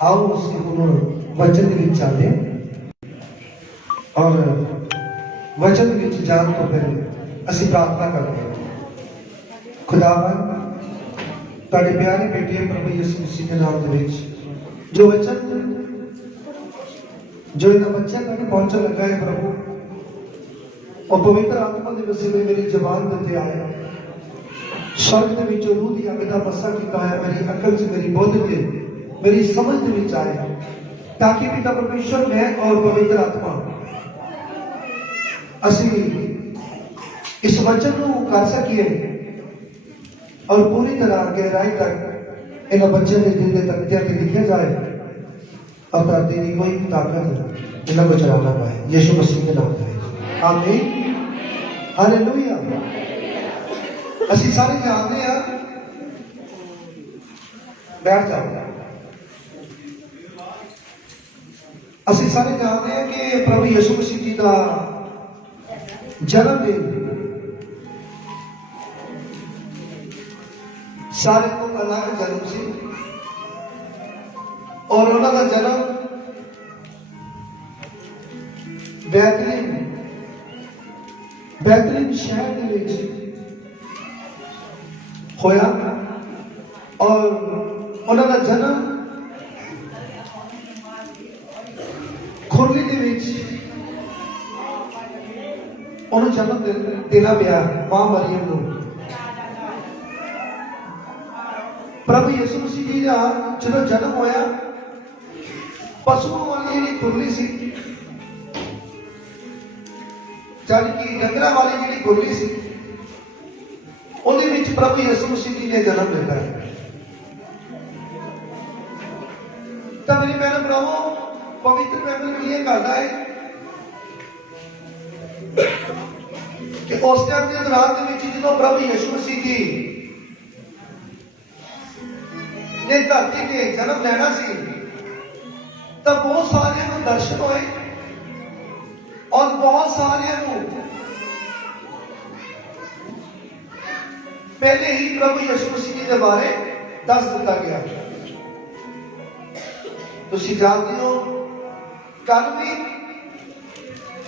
आओ उसके हुण वचन विच चलदे और वचन विच जाण तो पहले असीं प्रार्थना करते हैं। खुदावन तुहाडे प्यारे बेटे प्रभु यीशु मसीह के नाम दे विच जो वचन जो इन्हां बच्चों तक पहुंचने लगा है प्रभु, और पवित्र आत्मा के वसीले मेरी जबान उत्ते आया, स्वर्ग के विचों रूह की अग का मसा किया है, मेरी अकल से मेरी बुद्ध से मेरी समझ के विच आया, ताकि पिता परमेश्वर मैं और पवित्र आत्मा असी इस वचन को कर सकिए और पूरी तरह गहराई तक इन बच्चों के दिल के तख्तियां से लिखा जाए और धरती की कोई भी ताकत इन्हों को चलाना पाए। यीशु मसीह के नाम में आमीन, हालेलुया। असी सारे जानते हैं, बैठ जाओ। असी सारे जानते हैं कि प्रभु यीशु मसीह जी का जन्मदिन सारे को अलग जन्म से, और उन्होंने जन्म बैतलहम शहर के विच होया, और उन्होंने जन्म खुरली के विच उन्होंने जन्म देना पिया मां मरियम को। प्रभु यीशु मसीह जी का जो जन्म होया, पशुओं वाली जी खुरली सी, यानी कि डंगरा वाली जी खुरली सी, उहदे विच प्रभु यीशु मसीह जी ने जन्म लिया है। तो मेरी बहन भरावो, पवित्र बाइबल क्लियर करता है कि उस टाइम के दौरान जो प्रभु यीशु मसीह जी ने धरती के जन्म लेना सी, तो बहुत सारे को दर्शन होए और बहुत सारे को पहले ही प्रभु यीशु मसीह जी के बारे दस दिता गया। तुसीं जानते हो, कल भी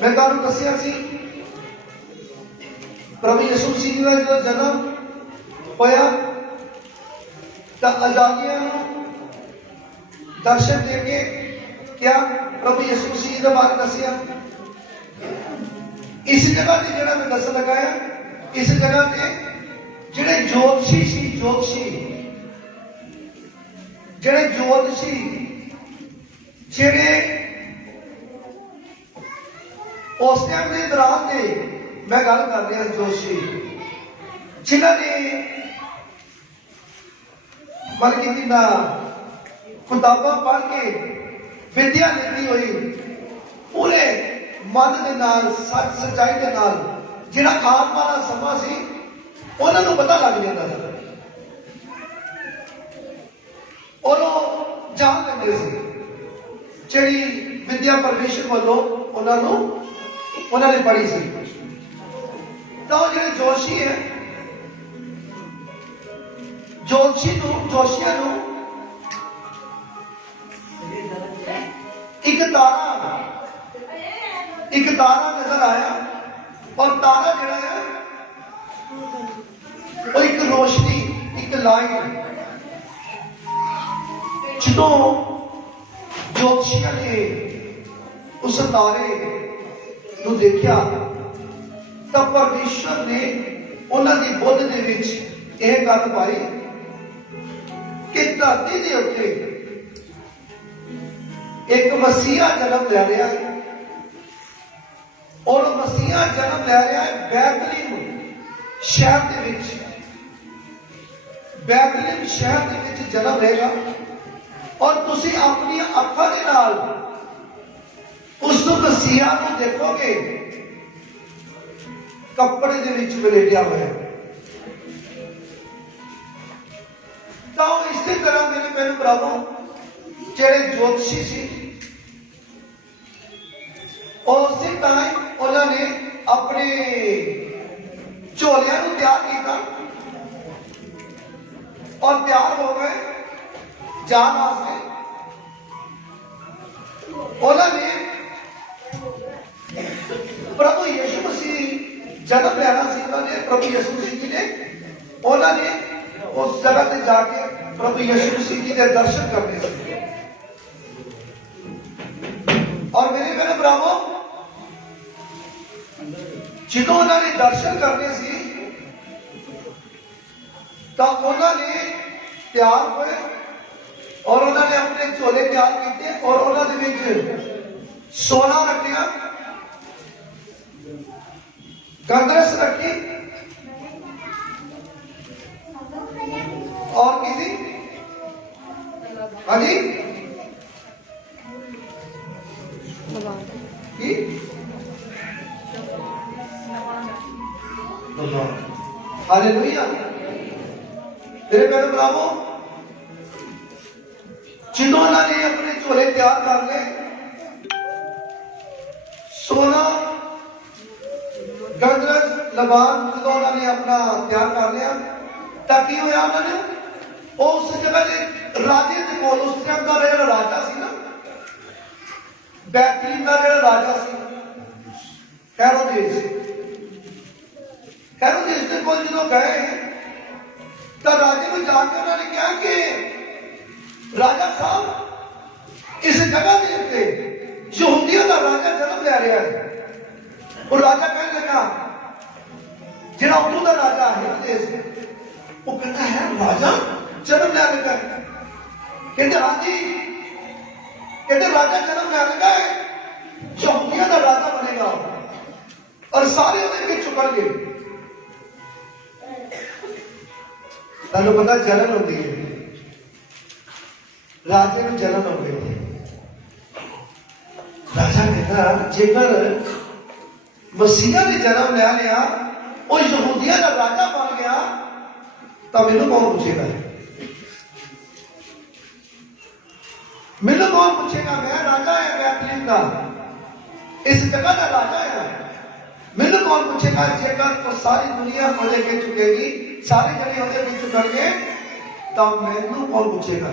मैं तुहानूं दस्सिया सी प्रभु यीशु मसीह जी का जो जन्म होया, तो आजादिया दर्शन देके क्या प्रभु यीशु मसीह जी के बारे दसिया। इस जगह से जो मैं दस लगाया, इस जगह से जिहड़े ज्योतिषी सी, जिहड़े ज्योतिषी जिहड़े उस टाइम के दौरान दे मैं गल कर रहा ज्योतिषी, जिन्होंने बल्कि किताबा पढ़ के विद्या लीती हुई पूरे मन के नाल, सच सच्चाई के नाल, जिहड़ा आने वाला समा सी उन्होंने पता लग जाता था और वो जान लेंदे सी, जिहड़ी विद्या परमेश्वर वालों उन्होंने पढ़ी सी। तो जिहड़े जोशी है, जोशिया एक तारा नजर आया, और तारा जिहड़ा है वो एक रोशनी, एक लाइट। जो ज्योतिषिया ने उस तारे को देखा, तब परमेश्वर ने उन्होंने बुद्ध के विच यह गल पाई कि धरती के उत्ते एक मसीहा जन्म ले रहा है, और मसीहा जन्म ले रहा है बैतलहम शहर के विच। बैतलहम शहर के विच जन्म लेगा, और तुसी अपनी अखां दे नाल उस मसीहा को देखोगे कपड़े के विच वलेटिया हुआ। तो इसी तरह मेरे बहन भरावों, जेड़े ज्योतिषी सी, उसी टाइम उन्होंने अपने झोलिया तैयार किया और तैयार हो गए जान वास्ते। उन्होंने प्रभु यीशु मसीह जन्म लेना सी, उन्होंने प्रभु यीशु मसीह जी ने उन्होंने उस जगह पे जाके प्रभु यीशु मसीह जी के दर्शन करने से। और मेरे बहन भरावो, जो उन्होंने दर्शन करने से तो उन्होंने तैयार हुए और उन्होंने अपने झोले तैयार किए और उन्होंने सोना रखिया, गंदरस रखी और किसी हाँ जी हालेलुया। मेरे बहनों भरावो, जिन्होंने अपने झोले तैयार कर ले, सोना गंदरस लबान जो उन्होंने अपना तैयार कर लिया, ताकि होया उन्होंने उस जगह के राजे के कोल, उस टाइम का जो राजा सी ना, बैतलहम का जो राजा सी हेरोदेस, हेरोदेस के कोल जो गए तो राजे को जाकर उन्होंने कहा कि राजा साहब, इस जगह के उत्ते यहूदियों का राजा जन्म ले रहा है। और राजा कहने लगा, जिहड़ा उदों का राजा हेरोदेस, वो कहता है राजा जन्म ले लगा है। कहते हाँ जी, कहते राजा जन्म ले लगा है, यहूदियों का राजा बनेगा और सारे उन्हें चुकल गए। तुहानू पता जलन होती है, राजे को जलन हो गई। राजा कहता जेकर मसीहा ने जन्म ले लिया, वो यहूदियों का राजा बन गया, तो मैनू कौन पूछेगा? मैनू कौन पूछेगा? मैं राजा है बैतलहम का, इस जगह का राजा है, मैनू कौन पूछेगा? जेकर तो सारी दुनिया को लेके चुकेगी, सारे जने होते बीच कर गए, तो मैनू कौन पूछेगा?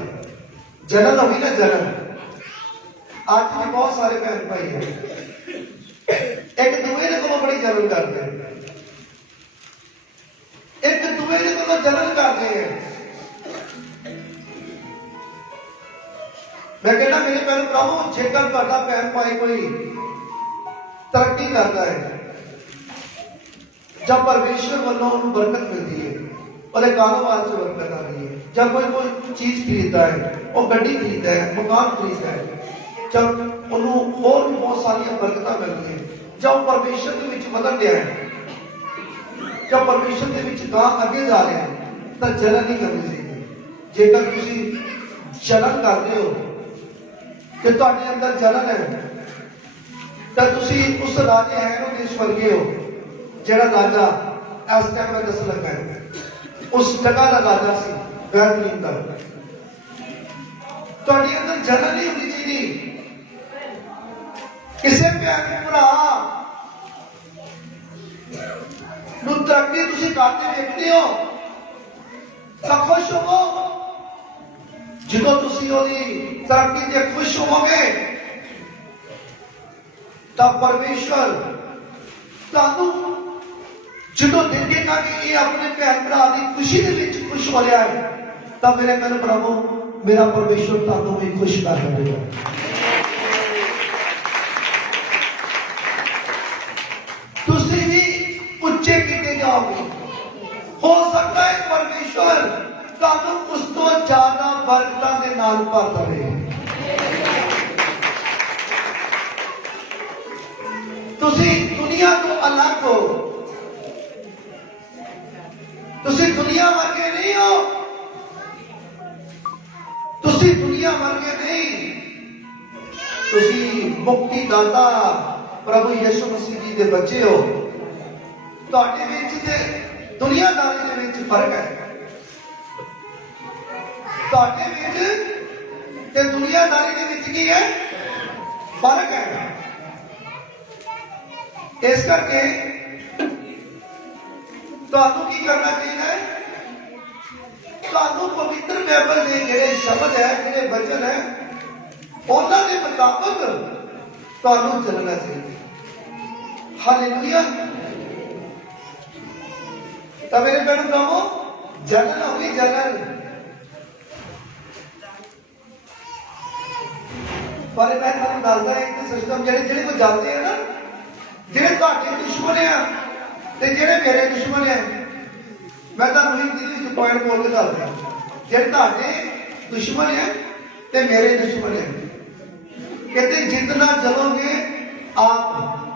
जलन होगी ना, जलन। आज भी बहुत सारे बहन भाई हैं, एक दूसरे को बड़ी जलन करते हैं, एक दूसरे को जलन करते हैं। मैं कहना मेरे बहन भरावो, जेकर तुहाडा बहन भाई कोई तरक्की करता है, जब परमेश्वर वालों बरकत मिलती है, और कारोबार से बरकत आ रही है, जब कोई चीज खरीदता है, वो गड्डी खरीदता है, मकान खरीदता है, जब उन्होंने और भी बहुत सारी बरकत मिलती है, जब परमेश्वर के विच बदल गया है, जब परमेश्वर के विच अगे जा रहे हैं, तो जलन नहीं करनी चाहिए। जेकर तुसी जलन करते हो कि तुहाडे अंदर जलन है, तो तुसी उस राजे हेरोदेस वर्गे हो, जेड़ा राजा इस टाइम में दस लगा है, उस जगह का राजा सी बैतलहम का। तुहाडे अंदर जलन नहीं होनी चाहिए। किसी भैन भरा नूं तरक्की तुसीं करते देखते हो तो खुश होवो, जो तुसीं ओहदी तरक्की ते खुश होवोगे तो परमेश्वर तुहानूं जो देखेगा कि ये अपने भैन भरा की खुशी के विच खुश हो रहा है, तो मेरे बहन भरावो, मेरा परमेश्वर तुहानूं भी खुश कर देगा। तुसीं भी उच्चे किए जाओगे। हो सकता है परमेश्वर तुहानूं उस तो ज्यादा बरकतां दे नाल भर देवे। तुसीं दुनिया तो अलग हो, तुसी दुनिया वर्गे नहीं हो, तुसी दुनिया वर्गे नहीं, तुसी मुक्तिदाता प्रभु यीशु मसीह जी के बच्चे हो। तुहाडे विच ते दुनियादारी दे विच फर्क है, तुहाडे विच ते दुनियादारी दे विच की है? फर्क है। इस करके तुहानूं की करना चाहिए? तुहानूं पवित्र बाइबल के जिहड़े शब्द है, जिहड़े वचन है, उन्होंने मुताबिक तुहानू चलना चाहिए। हालेलुया। तो मेरे भैन भरावो जलन होगी, जलन। पर मैं तुहानू दसदा एक सिस्टम जेडे को जाते हैं ना, जेडे तुहाडे दुश्मन है ते जेडे मेरे दुश्मन है, मैं तुहानू एक दिन पॉइंट बोल के दसदा, जेडे तुहाडे दुश्मन है ते मेरे दुश्मन है। कहते जितना चलोगे आप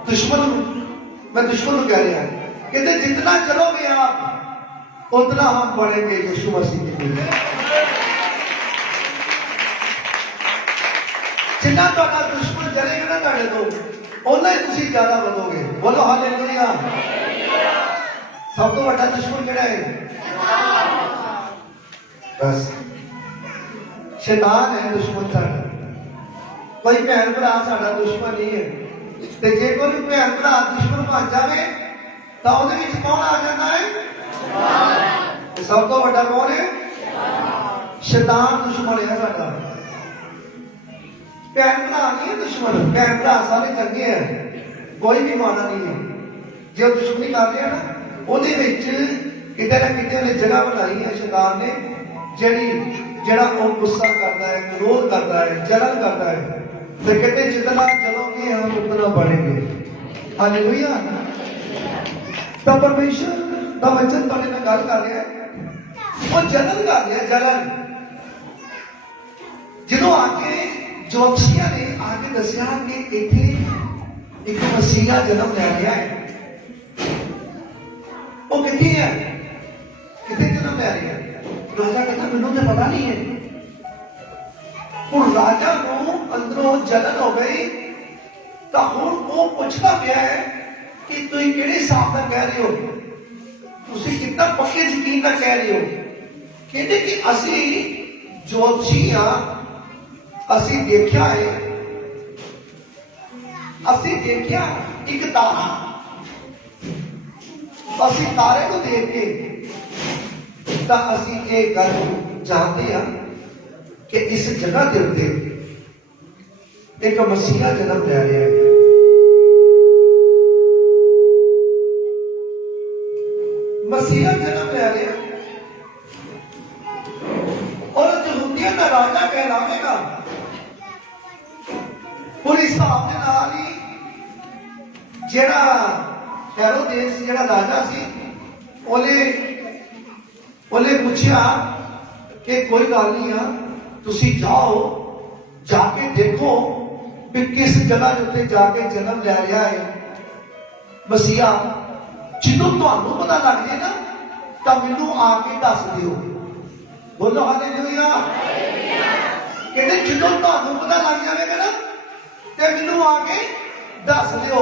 दुश्मन, मैं दुश्मन कह रहा, कहते जितना चलोगे आप उतना हम बढ़ेंगे यीशु मसीह के लिए। जितना तुम्हारा दुश्मन चलेगा ना तुहाडे तो उन्ना ही तुसीं ज्यादा बढ़ोगे। बोलो हालेलुया। सब तो बड़ा दुश्मन किहड़ा है? बस शैतान है दुश्मन साडा। कोई भैन भरा साडा दुश्मन नहीं है। ते जे कोई भैन भरा दुश्मन बन जाए तो ਉਹਦੇ ਵਿੱਚ कौन आ जाता है? सब तो बड़ा कौन है? शैतान दुश्मन है साडा। भैन भरा नहीं है दुश्मन, भैन भरा सारे चंगे हैं, कोई भी माड़ा नहीं है। जो दुश्मनी कर रहे हैं ना ਉਹਦੇ ਵਿੱਚ किते ना किते ने जगह बनाई है शैतान ने, जेड़ा वो गुस्सा करता है, क्रोध करता है, जलन करता है। तो कहते जितना चलोगे हम उतना बढ़ेंगे। हालेलुया। तो परमेश्वर का वचन तुहाडे नाल गल कर रहा है, वो जलन कर रहा है, जलन। जो आके ज्योतिषिया ने आके दसिया कि इत्थे एक मसीहा जन्म ले लिया है। वो कितनी है, कितने जन्म ले रही है? राजा कहता मैनू तो पता नहीं है। राजा को अंदरों जलन हो गई तो हुण वो पूछता गया है कि तुम किहड़े हिसाब नाल कह रहे हो, तुसीं कितना पक्के यकीन नाल कह रहे हो? कहते कि असी ज्योतिषी हाँ, असी देखा है, असी देखा एक तारा, असी तारे को देख के तो असी ये गल जानते हैं कि इस जगह के उत्ते एक मसीहा जन्म ले रहा है। मसीहा जन्म ले रहा है और यहूदियों का राजा कहलावेगा। उस हिसाब के नाल ही जेड़ा हेरोदेस जेड़ा राजा सी ओले पूछा कि कोई गल नहीं है, तुसी जाओ जाके देखो कि किस जगह उत्ते जाके जन्म ले रहा है मसीहा। जो तुहानू पता लग जाए ना तो मैनू आके दस दियो। बोलो हालेलुया। कहते जो तुहानू पता लग जाएगा ना तो मैनू आके दस दियो।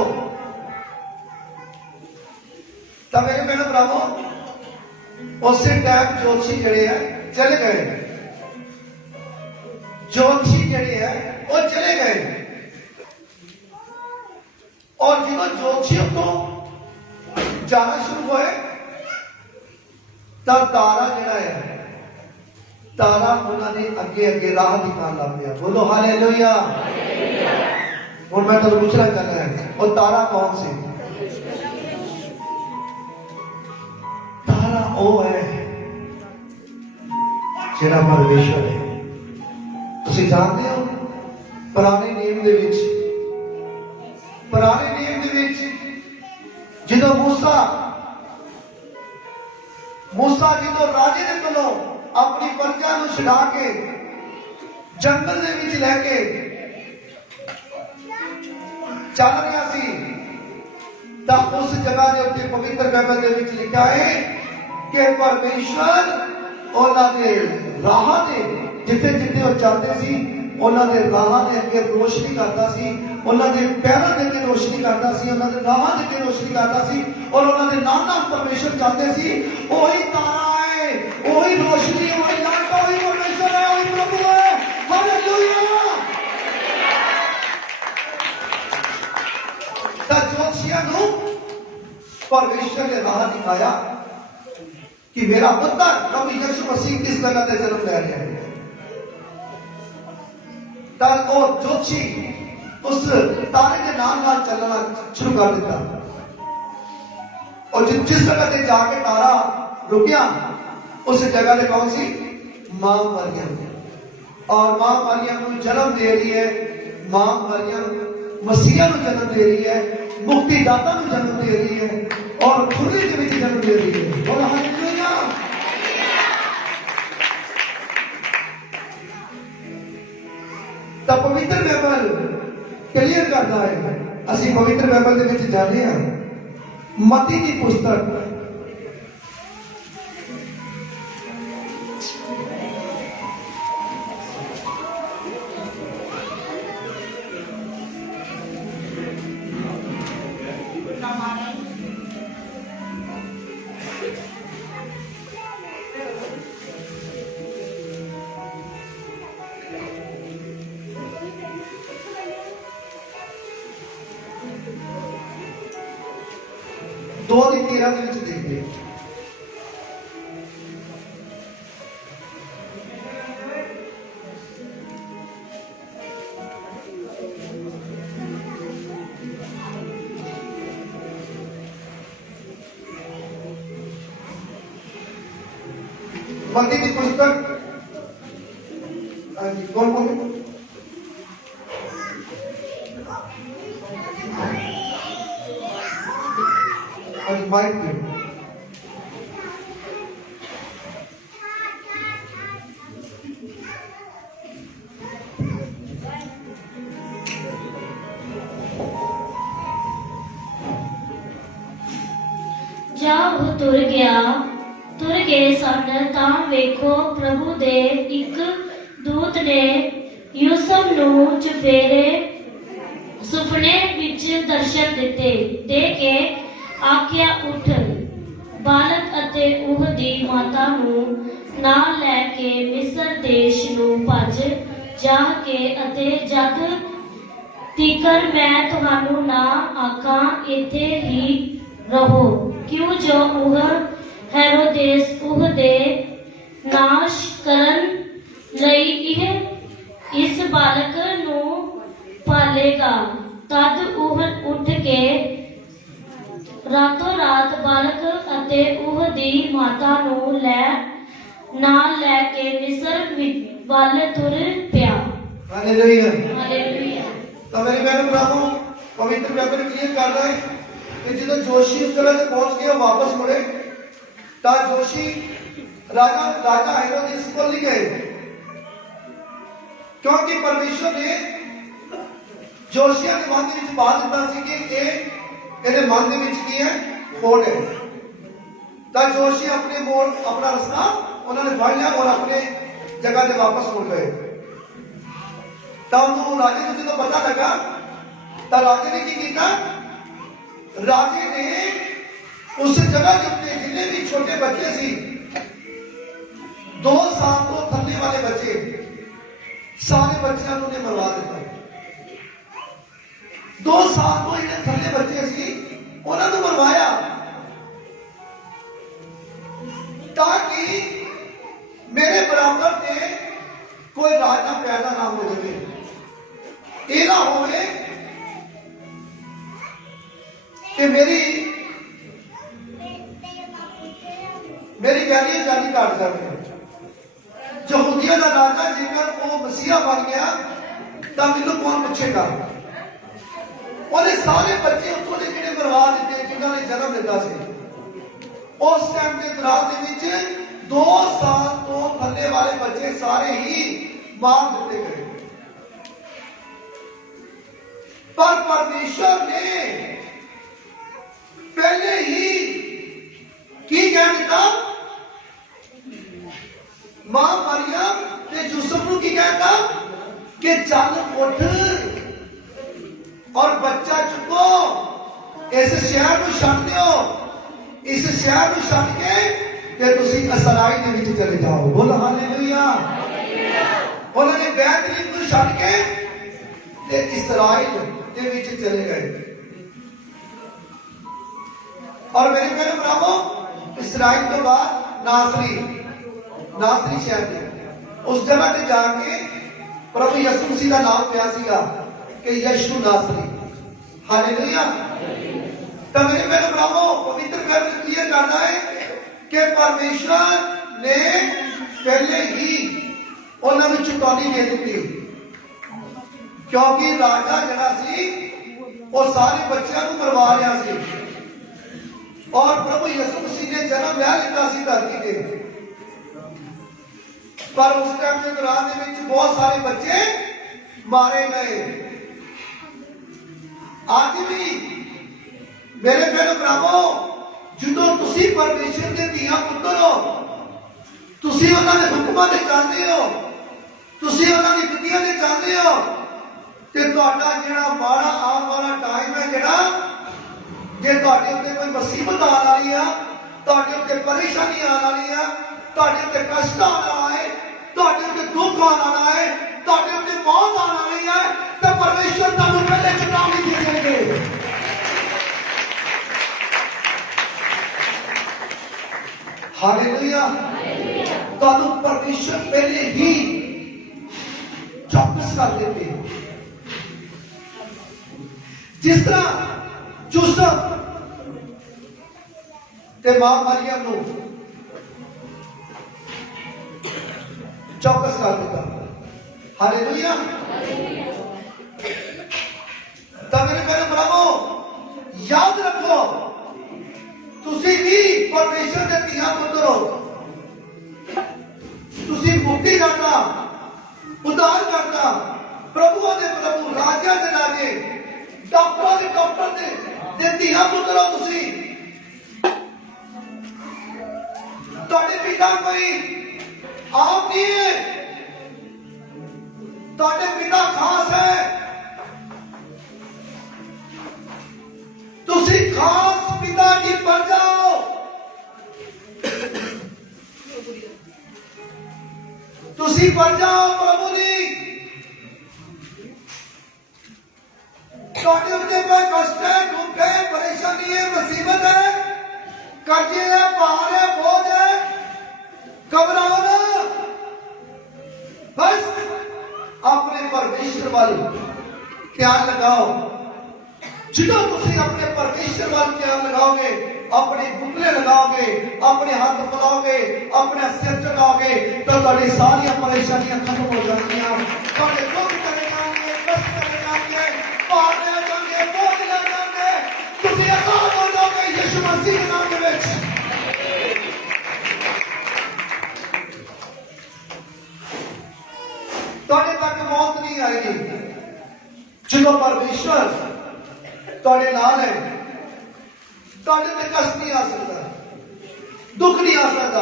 तो मेरे भैन भरावो उस टाइम ज्योतिषी जड़े है चले गए, ज्योतिषी जड़े है वो चले गए। और जो ज्योतिषियों को जाना शुरू हुए तो तारा जड़ा है, तारा उन्होंने अगे अगे राह दिखाने लग गया। बोलो हालेलुया। और मैं तो पूछना चाहता है वो तारा कौन सी? तारा वो है जेड़ा परमेश्वर है। तुसीं जानते हो पुराने नियम दे विच, पुराने नियम दे विच जो मूसा जो राजे ने कोलों अपनी प्रजा नूं छुड़ा के जंगल दे विच लैके चल रहा सी, तो उस जगह के उत्ते पवित्र बाइबल दे विच लिखा है कि परमेश्वर उन्होंने राह दे जिथे जिथे वो चलते सी उन्होंने राह के अगे रोशनी करता सी, उन्होंने पैरों के अगे रोशनी करता सी, उन्होंने राह के अगे रोशनी करता सी और उन्होंने नाम नाम परमेश्वर चाहते सी। वही तारा है, वही रोशनी, वही लाइट, वही परमेश्वर है, वही प्रभु है। हालेलुया। ज्योतिषियों को परमेश्वर ने राह दिखाया कि मेरा पुत्र प्रभु यीशु मसीह किस जगह से जन्म ले रहा है। ਤਾਂ ਉਹ ਜੋਤਸ਼ੀ उस तारे के नाल नाल चलना शुरू कर दिता। और जिस जगह से जाके तारा रुकिया उस जगह से कौन सी? मां मरियम। और मां मरियम को जन्म दे रही है। मां मरियम मसीहा को जन्म दे रही है, मुक्तिदाता को जन्म दे रही है और खुदी के विच जन्म दे रही है। बोलो हालेलुया। तब पवित्र बाइबल क्लियर करता है। असी पवित्र बाइबल के विच जाने हां मती की पुस्तक दो की 13 के विच देखिए। मत्ती की पुस्तक कौन कौन माइक पे जब वो तुर गए सन तां वेखो प्रभु दे एक दूत ने यूसुफ नूं चुफेरे सुपने विच दर्शन दिते दे के आख्या उठ बालक अते उह दी माता नूं नाल लै के मिस्र देश नूं भज जाह के अते जद तिकर मैं तुहानू ना आखां इत्थे ही रहो क्यों जो उह हेरोदेस उह दे नाश करन लई इस बालक नू पालेगा। तद उह उठ के रातों रात बालक अते उह दी माता नू नाल लै के मिस्र वल तुर पिया। Hallelujah hallelujah. तो मेरे बहन भरावो पवित्र बाइबल क्लियर कर रहा है कि जो जोशी उस जगह से पहुंच गए वापस मुड़े ता जोशी राजा हेरोदेस को ले गए क्योंकि परमेश्वर ने जोशिया के मन में बात दिता सी कि ਇਹਦੇ ਮਨ ਦੇ ਵਿੱਚ ਕੀ ਹੈ ਮੋੜ ਹੈ। ਤਾਂ जोशी अपने मोड़ अपना रास्ता उन्होंने फड़ लिया और अपने जगह से वापस मुड़ गए। तो राजे को जो पता लगा तो राजे ने की किया? राजे ने उस जगह के उत्ते जितने भी छोटे बच्चे सी 2 साल तो थल्ले वाले बच्चे सारे बच्चों ने मरवा दिता। 2 साल तो इन्हें थल्ले बच्चे सी उन्होंने मरवाया ताकि मेरे बराबर से कोई राजा पैदा ना हो जाए। ये ना हो कि मेरी गैली जानी काट जाए। यहूदियों का राजा जेकर वो मसीहा बन गया तो मैनू कौन पूछेगा? उन्हें सारे बच्चे उत्तों के जिहड़े मरवा दिते जिन्होंने जन्म दिता सी उस टाइम के दौरान 2 साल तो थल्ले वाले बच्चे सारे ही मार दिते गए। पर परमेश्वर ने पहले ही की कह दिता? मां मरियम ने यूसुफ को की कहता कि चल उठ और बच्चा चुको इस शहर को छड़ दो। इस शहर को छड़ के ते तुसी इसराइल दे विच चले जाओ। बोल हालेलुया। उन्होंने बैतलहम को छड़ के ते इसराइल दे विच चले गए। और मेरे प्यारे भरावो इसराइल के बाद नासरी शहर में उस जगह पे जाके प्रभु यसु मसीह का नाम पिया सीगा कि यीशु नासरी। हालेलुया। तो मेरे बहनों भरावों, पवित्र बाइबल क्लियर करना है कि परमेश्वर ने पहले ही उन्होंने चुकौनी दे दी, क्योंकि राजा जरा सी वो सारे बच्चों को मरवा रहा सी और प्रभु यसु मसीह ने जन्म ले लिया सी धरती के। पर उस टाइम के दौरान बहुत सारे बच्चे मारे गए। आज भी मेरे बहनों भरावों, जो तुसी परमेश्वर के धीया पुत्र हो, तुसी उन्होंने हुक्मां दे चाहते हो, तुसी उन्होंने विधियां दे चाहते हो, ते तुहाडा जिहड़ा माड़ा आने वाला टाइम है, जिहड़ा जे तुहाडे उत्ते कोई मुसीबत आने वाली है, तुहाडे उत्ते परेशानी आने वाली है, तुहाडे उत्ते कष्ट आने वाला है, तुहाडे उत्ते दुख आने वाला है, तुहाडे उत्ते मौत आने वाली है, तो परमेश्वर तुहानू पहले चेतावनी दे देंगे। हालेलुया। तुहानू परमेश्वर पहले ही चौकस कर देते। जिस तरह यूसुफ ते मां मरियम नू चौकस कर दिता। हालेलुया। तो मेरे प्यारे भरावो, याद रखो, तुसी भी परमेश्वर के धीया पुत्र हो। तुसी मुक्ति करता, उद्धार करता, प्रभुओं के प्रभु, राजा के राजे, डॉक्टरों के डॉक्टर दे धीया पुत्र हो। तुसी तुहाडे पिता कोई आम नहीं है, तुहाडे पिता खास है। तुसी खास पिता की प्रजा हो। तुसी प्रजा हो प्रभु दी। तुहाडे उत्ते कोई कष्ट है, दुख है, परेशानी है, मुसीबत है, कर्जे है, भार है, बोझ है, घबराओ ना। बस अपने परमेश्वर वाल ध्यान लगाओ। जो तुम अपने परमेश्वर वाल ध्यान लगाओगे, अपने घुटने लगाओगे, अपने हाथ फैलाओगे, अपना सिर झुकाओगे, तो तुम्हारी सारी परेशानियां खत्म हो जाएंगी। तुम्हारे दुख चले जाएंगे, कष्ट चले जाएंगे, भार ले जाएंगे, बोझ ले जाएंगे, तुम आजाद हो जाओगे यीशु मसीह के नाम में। तुहाडे तक मौत नहीं आएगी। जो परमेश्वर तुहाडे नाल है, तुहाडे ते कष्ट नहीं आ सकता, दुख नहीं आ सकता,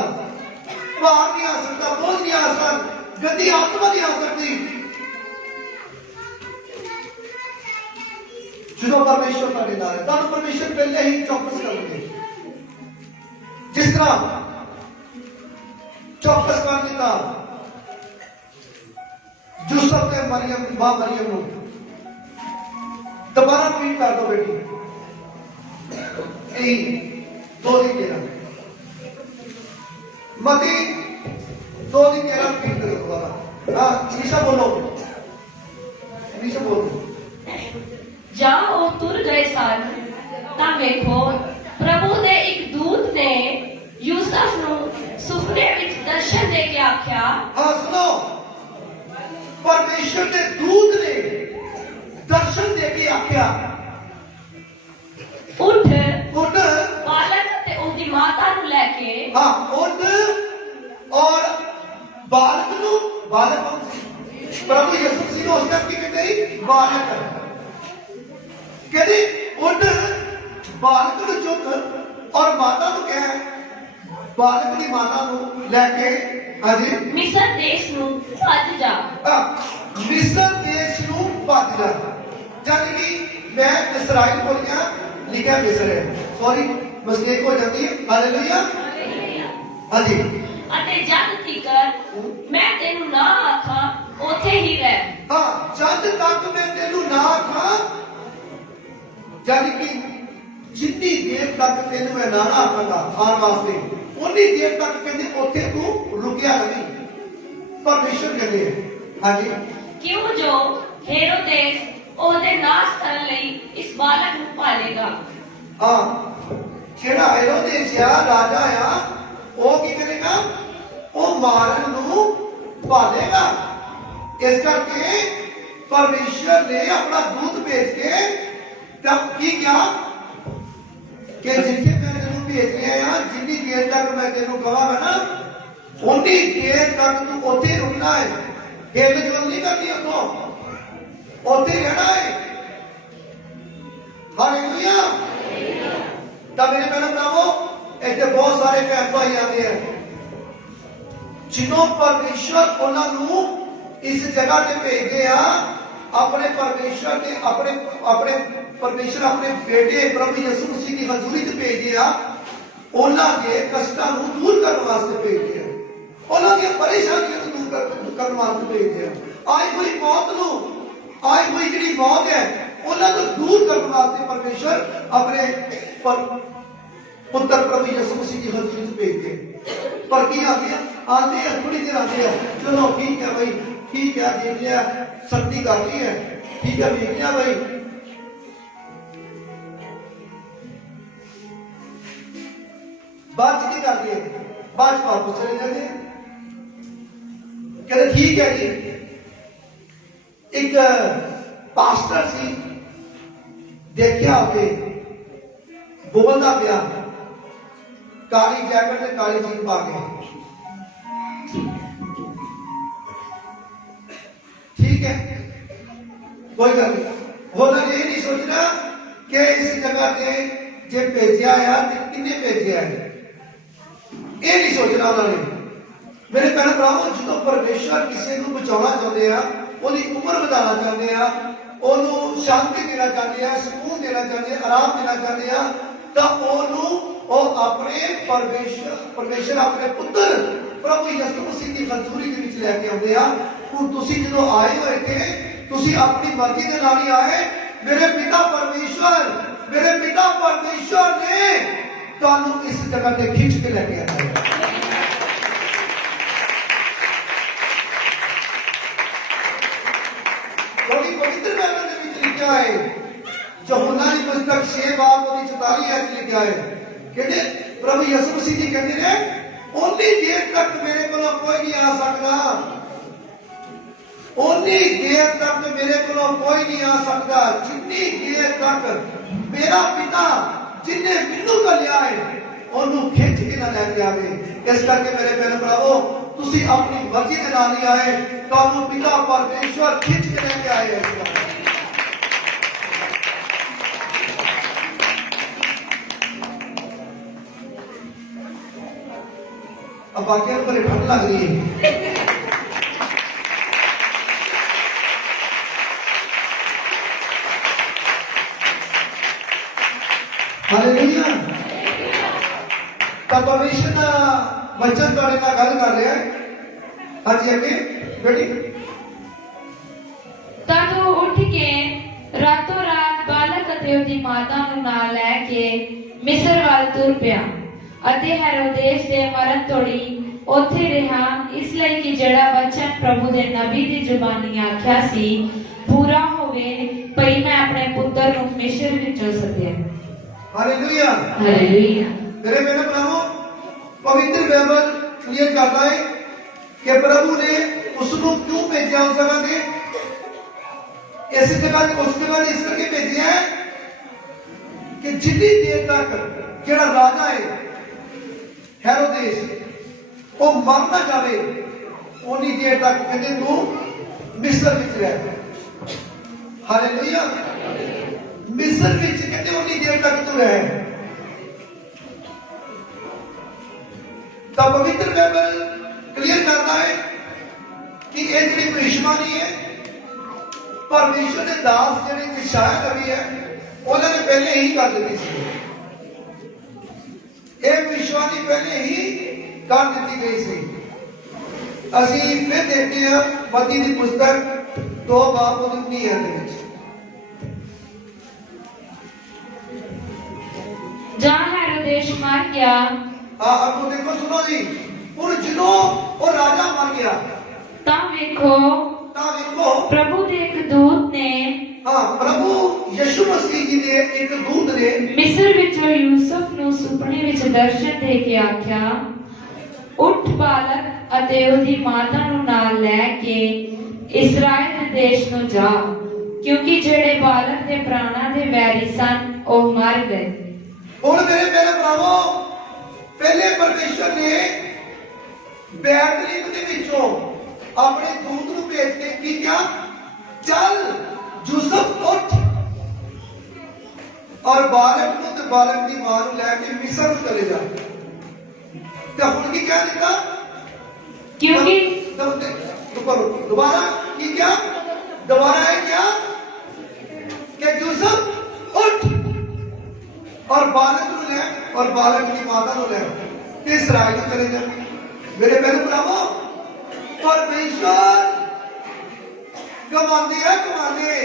भार नहीं आ सकता, बोझ नहीं आ सकता, गंदी आत्मा नहीं आ सकती। जो परमेश्वर तुहाडे नाल है, तुहानू परमेश्वर पहले ही चौकस कर दिए। जिस तरह चौकस कर दिता यूसुफ ने मरियम, मां मरियम को। दोबारा रिपीट कर दो बेटी, 2 दिन 13 मती 2 दिन 13 रिपीट करो दोबारा। हाँ निशा बोलो, निशा बोलो। ਜਾਂ ਉਹ ਤੁਰ ਗਏ ਸਨ ਤਾਂ ਵੇਖੋ ਪ੍ਰਭੂ ਦੇ ਇੱਕ ਦੂਤ ਨੇ ਯੂਸਫ ਨੂੰ ਸੁਪਨੇ ਵਿੱਚ ਦਰਸ਼ਨ ਦੇ ਕੇ ਆਖਿਆ। हाँ सुनो, परमेश्वर के दूत ने दर्शन दे के आख्या, ਉੱਠ उठ, ਬਾਲਕ ਅਤੇ ਉਹਦੀ ਮਾਤਾ ਨੂੰ ਲੈ ਕੇ। हाँ उठ और बालक नु, बालक कौन सी? प्रभु यीशु मसीह ने उस टाइम की कहते बालक कहते उठ, बालक नु चुक और माता नु कह, बालक की माता नु लेके हाँ जी ਮਿਸਰ ਦੇਸ਼ ਨੂੰ ਭੱਜ ਜਾ। मिस्र देश नु भज जा। यानी कि मैं इसराइल बोलिया लिखा मिस्र है, सॉरी मिस्टेक हो जाती है। हालेलुया। हाँ जी। ਅਤੇ ਜਦ ਤੀਕਰ ਮੈਂ ਤੈਨੂੰ ਨਾ ਆਖਾਂ ਉੱਥੇ ਹੀ ਰਹਿ। हाँ जब तक मैं तेनू ना आखा, यानी कि जितनी देर तक तेनू मैं ना आखांगा आने वास्ते, उन्नी देर तक कहते उत्थे तू रुकिया रही। परमेश्वर कहते हैं हाँ जी ਕਿਉਂ ਜੋ हेरोदेस ਉਹਦੇ ਨਾਸ਼ ਕਰਨ ਲਈ ਇਸ ਬਾਲਕ ਨੂੰ ਪਾਲੇਗਾ। हाँ जेड़ा हेरोदेस आ राजा आ वो की करेगा वो मारन नू भालेगा। इस करके परमेश्वर ने अपना दूत भेज के तब की क्या कि जिथे मैं तेन भेज रहा हाँ जिनी देर तक मैं तेन कहांगा ना उन्नी देर तक तू उत्थे रुकना है, हिल जुल नहीं करनी उतो उत्थे रहना है। हालेलुया। तब मेरे बहनों भरावो इतने बहुत सारे भैन भाई आते हैं जिन्हों परमेश्वर उन्होंने इस जगह से भेजे आ अपने परमेश्वर ने अपने परमेश्वर अपने बेटे प्रभु यीशु मसीह की हजूरी से भेजे आ उन्होंने कष्टों को दूर करने वास्ते भेजे उन्होंने परेशानियों को दूर करने वास्ते भेजे आई हुई मौत को आई हुई जी मौत है उन्होंने दूर करने वास्ते परमेश्वर अपने पुत्र प्रभु यीशु मसीह की हजूरी से भेजते पर की आते हैं थोड़ी देर आते हैं चलो ठीक है भाई ठीक है देख लिया सर्दी कर ली है ठीक है देख लिया भाई बात की करती है बाद वापस चले जाते हैं कहते ठीक है जी। एक पास्टर सी देखिया होके बोलता पिया काली जैकेट से काली जीन पा के ठीक है कोई गल नहीं उन्होंने ये नहीं सोचना कि इस जगह से जे भेजा है किन्ने भेजा है ये नहीं सोचना उन्होंने। मेरे भैन भरावो जो परमेश्वर किसी को बचाना चाहते हैं ਉਹਦੀ ਉਮਰ ਵਧਾਉਣਾ ਚਾਹੁੰਦੇ ਆ ਉਹਨੂੰ ਸ਼ਾਂਤੀ ਦੇਣਾ ਚਾਹੁੰਦੇ ਆ ਸਕੂਨ ਦੇਣਾ ਚਾਹੁੰਦੇ ਆ ਆਰਾਮ ਦੇਣਾ ਚਾਹੁੰਦੇ ਆ ਤਾਂ ਉਹਨੂੰ ਉਹ ਆਪਣੇ ਪਰਮੇਸ਼ਰ ਆਪਣੇ ਪੁੱਤਰ ਪ੍ਰਭੂ ਯਿਸੂ ਮਸੀਹ ਦੀ ਹਜ਼ੂਰੀ ਦੇ ਵਿੱਚ ਲੈ ਕੇ ਆਉਂਦੇ ਆ। ਹੁਣ ਤੁਸੀਂ ਜਦੋਂ ਆਏ ਹੋ ਇੱਥੇ ਤੁਸੀਂ ਆਪਣੀ ਮਰਜ਼ੀ ਦੇ ਨਾਲ ਹੀ ਆਏ। ਮੇਰੇ ਪਿਤਾ ਪਰਮੇਸ਼ਰ ਨੇ ਤੁਹਾਨੂੰ ਇਸ ਜਗ੍ਹਾ ਤੇ ਖਿੱਚ ਕੇ ਲੈ ਕੇ ਆਇਆ। पवित्र बाइबल के विच लिखा है यूहन्ना की पुस्तक 6 बाब 44 लिखा है कहते प्रभु यीशु मसीह जी कहते ने ओनी देर तक मेरे को कोई नहीं आ सकता ओनी देर तक मेरे को कोई नहीं आ सकता जितनी देर तक मेरा पिता जिन्ने मैनू घलिया है ओनू खिंच के ना लेके आवे। इस करके मेरे भैन भरावो तुसी अपनी मर्जी के नाल नहीं आए ਤੁਹਾਨੂੰ पिता परमेश्वर खिंच के लेके आए हैं। अब बाकी पर ठंड लग रही है हालेलुया। तब परमेश्वर का वचन ਤੁਹਾਡੇ ਨਾਲ ਗੱਲ ਕਰ ਰਿਹਾ ਹੈ। ਹਾਂਜੀ ਅੱਗੇ बेटी तद वो उठ के रातों रात बालक अते उसदी माता ਨੂੰ ਨਾਲ ਲੈ ਕੇ ਮਿਸਰ ਵੱਲ ਤੁਰ ਪਿਆ ਅਤੇ ਹੈਰੋਦੇਸ ਦੇ ਮਰਨ ਤੋੜੀ ਉੱਥੇ ਰਿਹਾ ਇਸ ਲਈ ਕਿ ਜਿਹੜਾ ਵਚਨ ਪ੍ਰਭੂ ਦੇ ਨਬੀ ਦੀ ਜ਼ੁਬਾਨੀ ਆਖਿਆ ਸੀ ਪੂਰਾ ਹੋਵੇ ਭਈ ਮੈਂ ਆਪਣੇ ਪੁੱਤਰ ਨੂੰ ਮਿਸਰ ਵਿੱਚੋਂ ਸੱਦਿਆ। Hallelujah hallelujah. मेरे मेरे भरावो पवित्र बाइबल क्लियर करता है कि प्रभु ने उसको क्यों भेजा उस जगह पे ऐसी जगह उस जगह इस करके भेजा है कि जितनी देर तक जेड़ा राजा है हेरोदेस वो मर ना जावे उन्नी देर तक कहते तू मिस्र विच रह। हालेलुया। मिस्र विच कहते उन्नी देर तक तू रह। तब पवित्र बाइबल क्लियर करता है कि ये जी भविष्यवाणी है परमेश्वर के दास जिहड़े शायद नबी है उन्होंने पहले ही कर दी थी। ये भविष्यवाणी पहले ही कर दी गई थी। असी फिर देखते हैं मत्ती की पुस्तक 2 बाब 19 जहाँ हेरोदेस मर गया। अब देखो सुनो जी और जिनो और राजा मर गया ਤਾਂ ਵੇਖੋ ता देखो ਪ੍ਰਭੂ ਯਿਸੂ ਮਸੀਹ ਜੀ ਦੇ ਇੱਕ ਦੂਤ ਨੇ ਮਿਸਰ ਵਿੱਚੋਂ ਯੂਸਫ ਨੂੰ ਸੁਪਨੇ ਵਿੱਚ ਦਰਸ਼ਨ ਦੇ ਕੇ ਆਖਿਆ, ਉੱਠ ਬਾਲਕ ਅਤੇ ਉਹਦੀ ਮਾਤਾ ਨੂੰ ਨਾਲ ਲੈ ਕੇ ਇਸਰਾਇਲ ਦੇ ਦੇਸ਼ ਨੂੰ ਜਾ, ਕਿਉਂਕਿ ਜਿਹੜੇ ਬਾਲਕ ਦੇ ਪ੍ਰਾਣਾਂ ਦੇ ਵੈਰੀ ਸਨ ਉਹ ਮਰ ਗਏ। ਹੁਣ ਮੇਰੇ ਪਿਆਰੇ ਭਰਾਵੋ, ਪਹਿਲੇ ਪਰਮੇਸ਼ਰ ਨੇ ਬੈਤਲਹੇਮ ਦੇ ਵਿੱਚੋਂ ਆਪਣੇ ਦੂਤ ਨੂੰ ਭੇਜ ਕੇ ਕੀ ਕਿਹਾ, ਚੱਲ ਯੂਸਫ ਉੱਠ ਔਰ ਬਾਲਕ ਨੂੰ ਤੇ ਬਾਲਕ ਦੀ ਮਾਂ ਨੂੰ ਲੈ ਕੇ ਮਿਸਰ ਨੂੰ ਚਲੇ ਜਾ। ਤੇ ਹੁਣ ਕੀ ਕਹਿ ਦਿੱਤਾ, ਕਿਉਂਕਿ दोबारा की क्या, दोबारा है क्या कि यूसुफ उठ और बालक को ले और बालक की माता को ले के इस्राएल को चले जाए। मेरे बहनों भरावों, परमेश्वर कमाते है, कमाते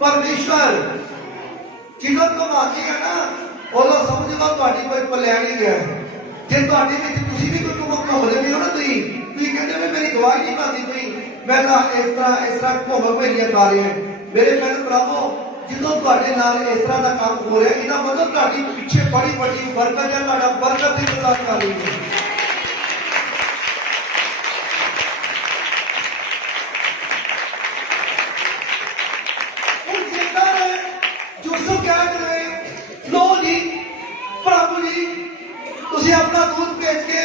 परमेश्वर जिन्हों कमाते है ना, वो समझ लो तुम्हारी कोई प्लान ही गया है। जे तुम्हारे में तुसी भी कोई घूमते भी हो ना, ਤੁਸੀਂ ਕਹਿੰਦੇ ਵੀ ਮੇਰੀ ਗਵਾਹੀ ਨਹੀਂ ਪਾਉਂਦੀ ਪਈ, ਮੈਂ ਤਾਂ ਇਸ ਤਰ੍ਹਾਂ ਘੁੰਮ ਘੇਰੀਆਂ ਕਰ ਰਿਹਾ। ਮੇਰੇ ਭੈਣ ਭਰਾਵੋ, ਜਦੋਂ ਤੁਹਾਡੇ ਨਾਲ ਇਸ ਤਰ੍ਹਾਂ ਦਾ ਕੰਮ ਹੋ ਰਿਹਾ, ਇਹਦਾ ਮਤਲਬ ਤੁਹਾਡੀ ਪਿੱਛੇ ਬੜੀ ਵੱਡੀ ਬਰਕਤ ਹੈ, ਤੁਹਾਡਾ ਬਰਕਤ ਦੀ ਇੰਤਜ਼ਾਰ ਕਰ ਰਹੀ ਹੈ। ਹੁਣ ਜੇਕਰ ਯੂਸੁਫ ਕਹਿ ਦੇਵੇ, ਲੋ ਜੀ ਪ੍ਰਭੂ ਜੀ, ਤੁਸੀਂ ਆਪਣਾ ਦੂਤ ਭੇਜ ਕੇ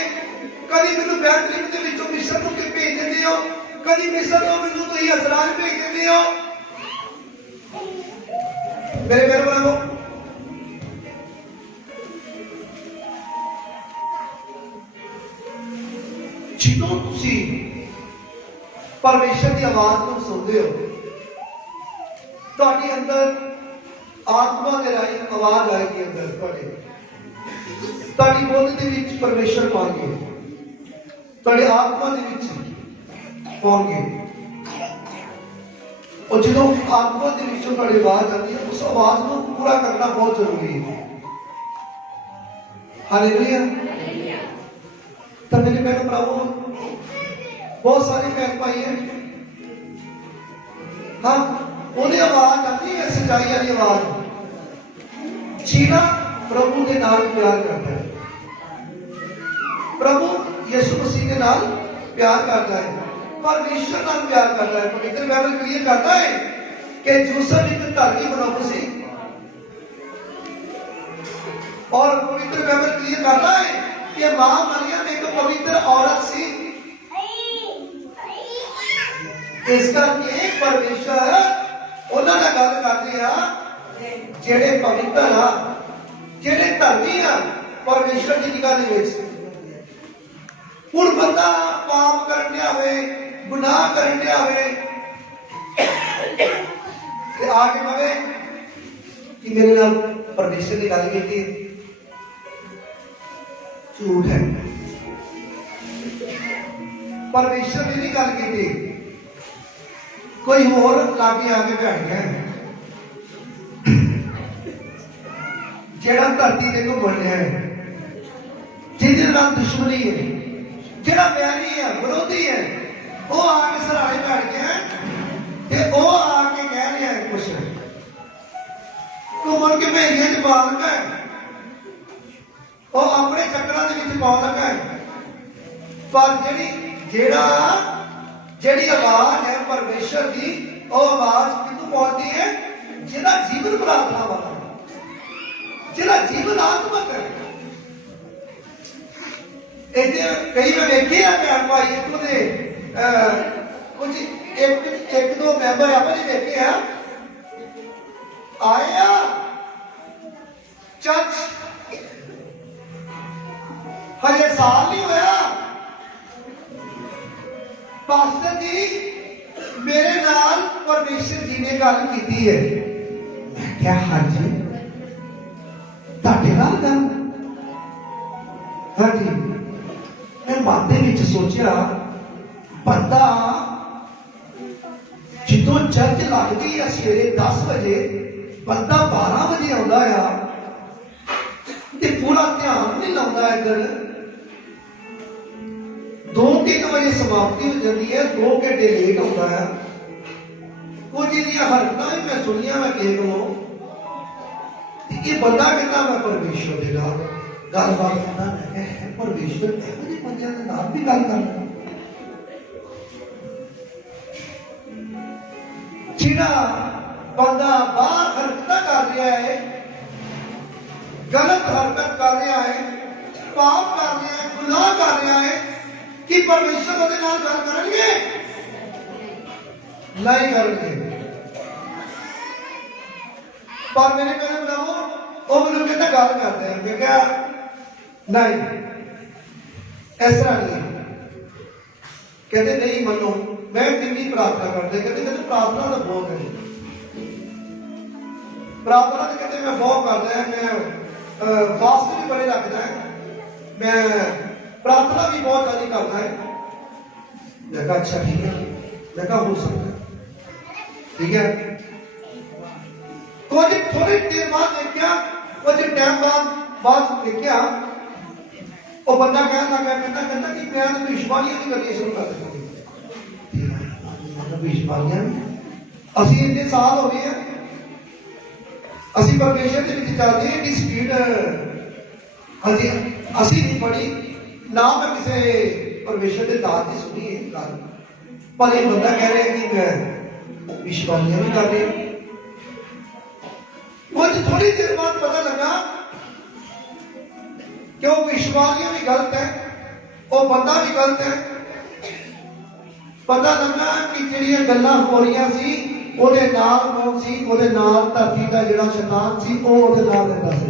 ਕਦੀ ਮੈਨੂੰ ਬੈਤਲਹੇਮ ਦੇ ਵਿੱਚੋਂ ਮਿਸਰ ਨੂੰ ਕਿ ਭੇਜ ਦਿੰਦੇ ਹੋ, ਕਦੀ ਮਿਸਰ ਤੋਂ ਮੈਨੂੰ ਤੁਸੀਂ ਇਸਰਾਏਲ ਭੇਜ ਦਿੰਦੇ ਹੋ। ਮੇਰੇ ਪਿਆਰੇ ਭਰਾਵੋ, ਜਦੋਂ ਤੁਸੀਂ ਪਰਮੇਸ਼ਰ ਦੀ ਆਵਾਜ਼ ਨੂੰ ਸੁਣਦੇ ਹੋ, ਤੁਹਾਡੇ ਅੰਦਰ ਆਤਮਾ ਦੇ ਰਾਹੀਂ ਆਵਾਜ਼ ਆਏਗੀ, ਅੰਦਰ ਤੁਹਾਡੀ ਬੁੱਧ ਦੇ ਵਿੱਚ ਪਰਮੇਸ਼ਰ ਪਾਉਣਗੇ, ਤੁਹਾਡੇ ਆਤਮਾ ਦੇ ਵਿੱਚ ਪਾਉਣਗੇ। और जो आत्मा के विचों ਤੁਹਾਡੀ आवाज आती है, उस आवाज को पूरा करना बहुत जरूरी है। हालेलुया। तो मेरे बहनों भरावों, बहुत सारे बहन भाई हैं, हाँ उन्हें आवाज आती है, सच्चाई वाली आवाज, जीना प्रभु के नाल प्यार करता है, प्रभु यीशु मसीह के नाल प्यार करता है, परमेश्वर नाल प्यार करता है। पवित्र बाइबल क्लियर करता है कि यूसुफ एक धर्मी मनुष्य सी, और पवित्र बाइबल क्लियर करता है कि मां मरियम एक पवित्र औरत सी। इस करके परमेश्वर उन्हां नाल गल करदे आ जेड़े पवित्र आ, जेड़े धर्मी आ परमेश्वर की निगाह दे विच। हुण बंदा पाप करन दिया होवे, गुनाह करन दिया होवे ते आके कहे कि मेरे नाल परमेश्वर ने गल कीती, झूठ है। परमेश्वर ने नहीं गल कीती, कोई होर लागे आके बैठ गया जेड़ा धरती ते घूमण दिया है, जिहदे नाल दुश्मनी है, जेड़ा बैरी है, विरोधी है, वो आके सराहे बैठ गया ते वो आके कह रहा है कुछ घूमन के भेड़िया च पा लगा है, वो अपने चक्करां दे विच पा लगा है। पर जेड़ी आवाज है परमेश्वर की, वो आवाज कितों पहुंचती है, जिहदा जीवन प्रार्थना वाला, जिहदा जीवन आत्मक है। कई मैं वेखे भैन भाई इतों के कुछ एक दो मैंबर आप वेखे हैं, आए आ चर्च हजे साल नहीं होया, पास्टर जी मेरे नाल परमेश्वर जी ने गल की है। क्या हाँ जी तुहाडे नाल गल? हाँ जी। मैं मन दे विच सोचिया, बंदा जो चर्च लगती है सवेरे 10 बजे, बंदा 12 बजे आता है ते पूरा ध्यान नहीं लाता इधर, 2-3 बजे समाप्ति हो जाती है, 2 घंटे लेट होता है, कुछ ਦੀਆਂ ਹਰਕਤਾਂ ਵੀ ਮੈਂ ਸੁਣੀਆਂ ਮੈਂ ਕਿਸੇ ਕੋਲੋਂ ਕਿ ਇਹ ਬੰਦਾ ਕਹਿੰਦਾ ਮੈਂ ਪਰਮੇਸ਼ਵਰ ਦੇ ਨਾਲ ਗੱਲਬਾਤ ਕਰਦਾ। ਮੈਂ ਕਿਹਾ ਪਰਮੇਸ਼ਵਰ ਇਹੋ ਜਿਹੇ ਬੰਦਿਆਂ ਦੇ ਨਾਲ ਵੀ ਗੱਲ ਕਰਦਾ ਜਿਹੜਾ ਬੰਦਾ ਬਾਹਰ ਹਰਕਤਾਂ ਕਰ ਰਿਹਾ ਹੈ, ਗਲਤ ਹਰਕਤ ਕਰ ਰਿਹਾ ਹੈ, ਪਾਪ ਕਰ ਰਿਹਾ ਹੈ, ਗੁਨਾਹ ਕਰ ਰਿਹਾ ਹੈ, ਕਿ ਪਰਮੇਸ਼ਵਰ ਉਹਦੇ ਨਾਲ ਗੱਲ ਕਰਨਗੇ? नहीं करेंगे। पर मेरे कहने बनाओ वो मैंने कहता गल करते हैं। मैं क्या नहीं इस तरह नहीं कहते नहीं मनो मैं कितनी प्रार्थना करते कहते कहते प्रार्थना तो बहुत है, प्रार्थना तो कहते मैं बहुत करता है, मैं फास्ट भी बड़े रखता है, मैं प्रार्थना भी बहुत ज्यादा करता है। मैं कहा अच्छा ठीक है, मैं कहा हो सकता है ठीक है। कुछ थोड़ी देर बाद देखा, कुछ टाइम बाद देखा वो बंदा कहना कहता कि मैं तो भविष्यवाणियां भी करनी शुरू कर दी। भविष्यवाणियां ਅਸੀਂ ਇੰਨੇ ਸਾਲ ਹੋ ਗਏ ਆ, ਅਸੀਂ ਪਰਮੇਸ਼ਰ ਦੇ ਵਿੱਚ ਚੱਲਦੇ ਹਾਂ ਕਿ ਸਪੀਡ ਹਾਂਜੀ ਅਸੀਂ ਨਹੀਂ ਪੜੀ ਨਾ ਮੈਂ ਕਿਸੇ ਪਰਮੇਸ਼ਰ ਦੇ ਦਾਤ ਦੀ ਸੁਣੀ ਇਹ ਗੱਲ, ਪਰ ਇਹ ਬੰਦਾ ਕਹਿ ਰਿਹਾ ਕਿ ਮੈਂ विश्वासियां भी कर रहे। कुछ थोड़ी देर बाद पता लगा कि वो विश्वासियां भी गलत है, वो बंदा भी गलत है। पता लगा कि जिहड़ियां गल्लां हो रही सी ਉਹਦੇ ਨਾਲ ਕੌਣ ਸੀ, ਉਹਦੇ ਨਾਲ ਧਰਤੀ ਦਾ ਜਿਹੜਾ ਸ਼ੈਤਾਨ ਸੀ ਉਹ ਉਹਦੇ ਨਾਲ ਰਹਿੰਦਾ ਸੀ।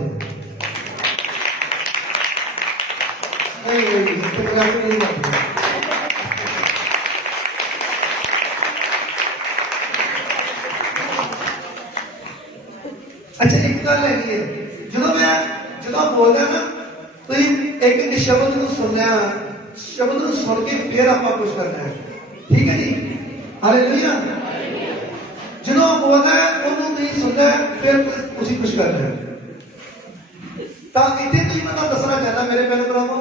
ਨਹੀਂ ਨਹੀਂ अच्छा एक गल है जो बोलता ना तो एक शब्द को सुनना, शब्द को सुन के फिर आप कुछ करना है, ठीक है जी। हालेलुया। जो बोलता है उन्होंने सुनना है फिर उसी कुछ करना है। तो इतने तो मैं दसना चाहता मेरे पहले भरावो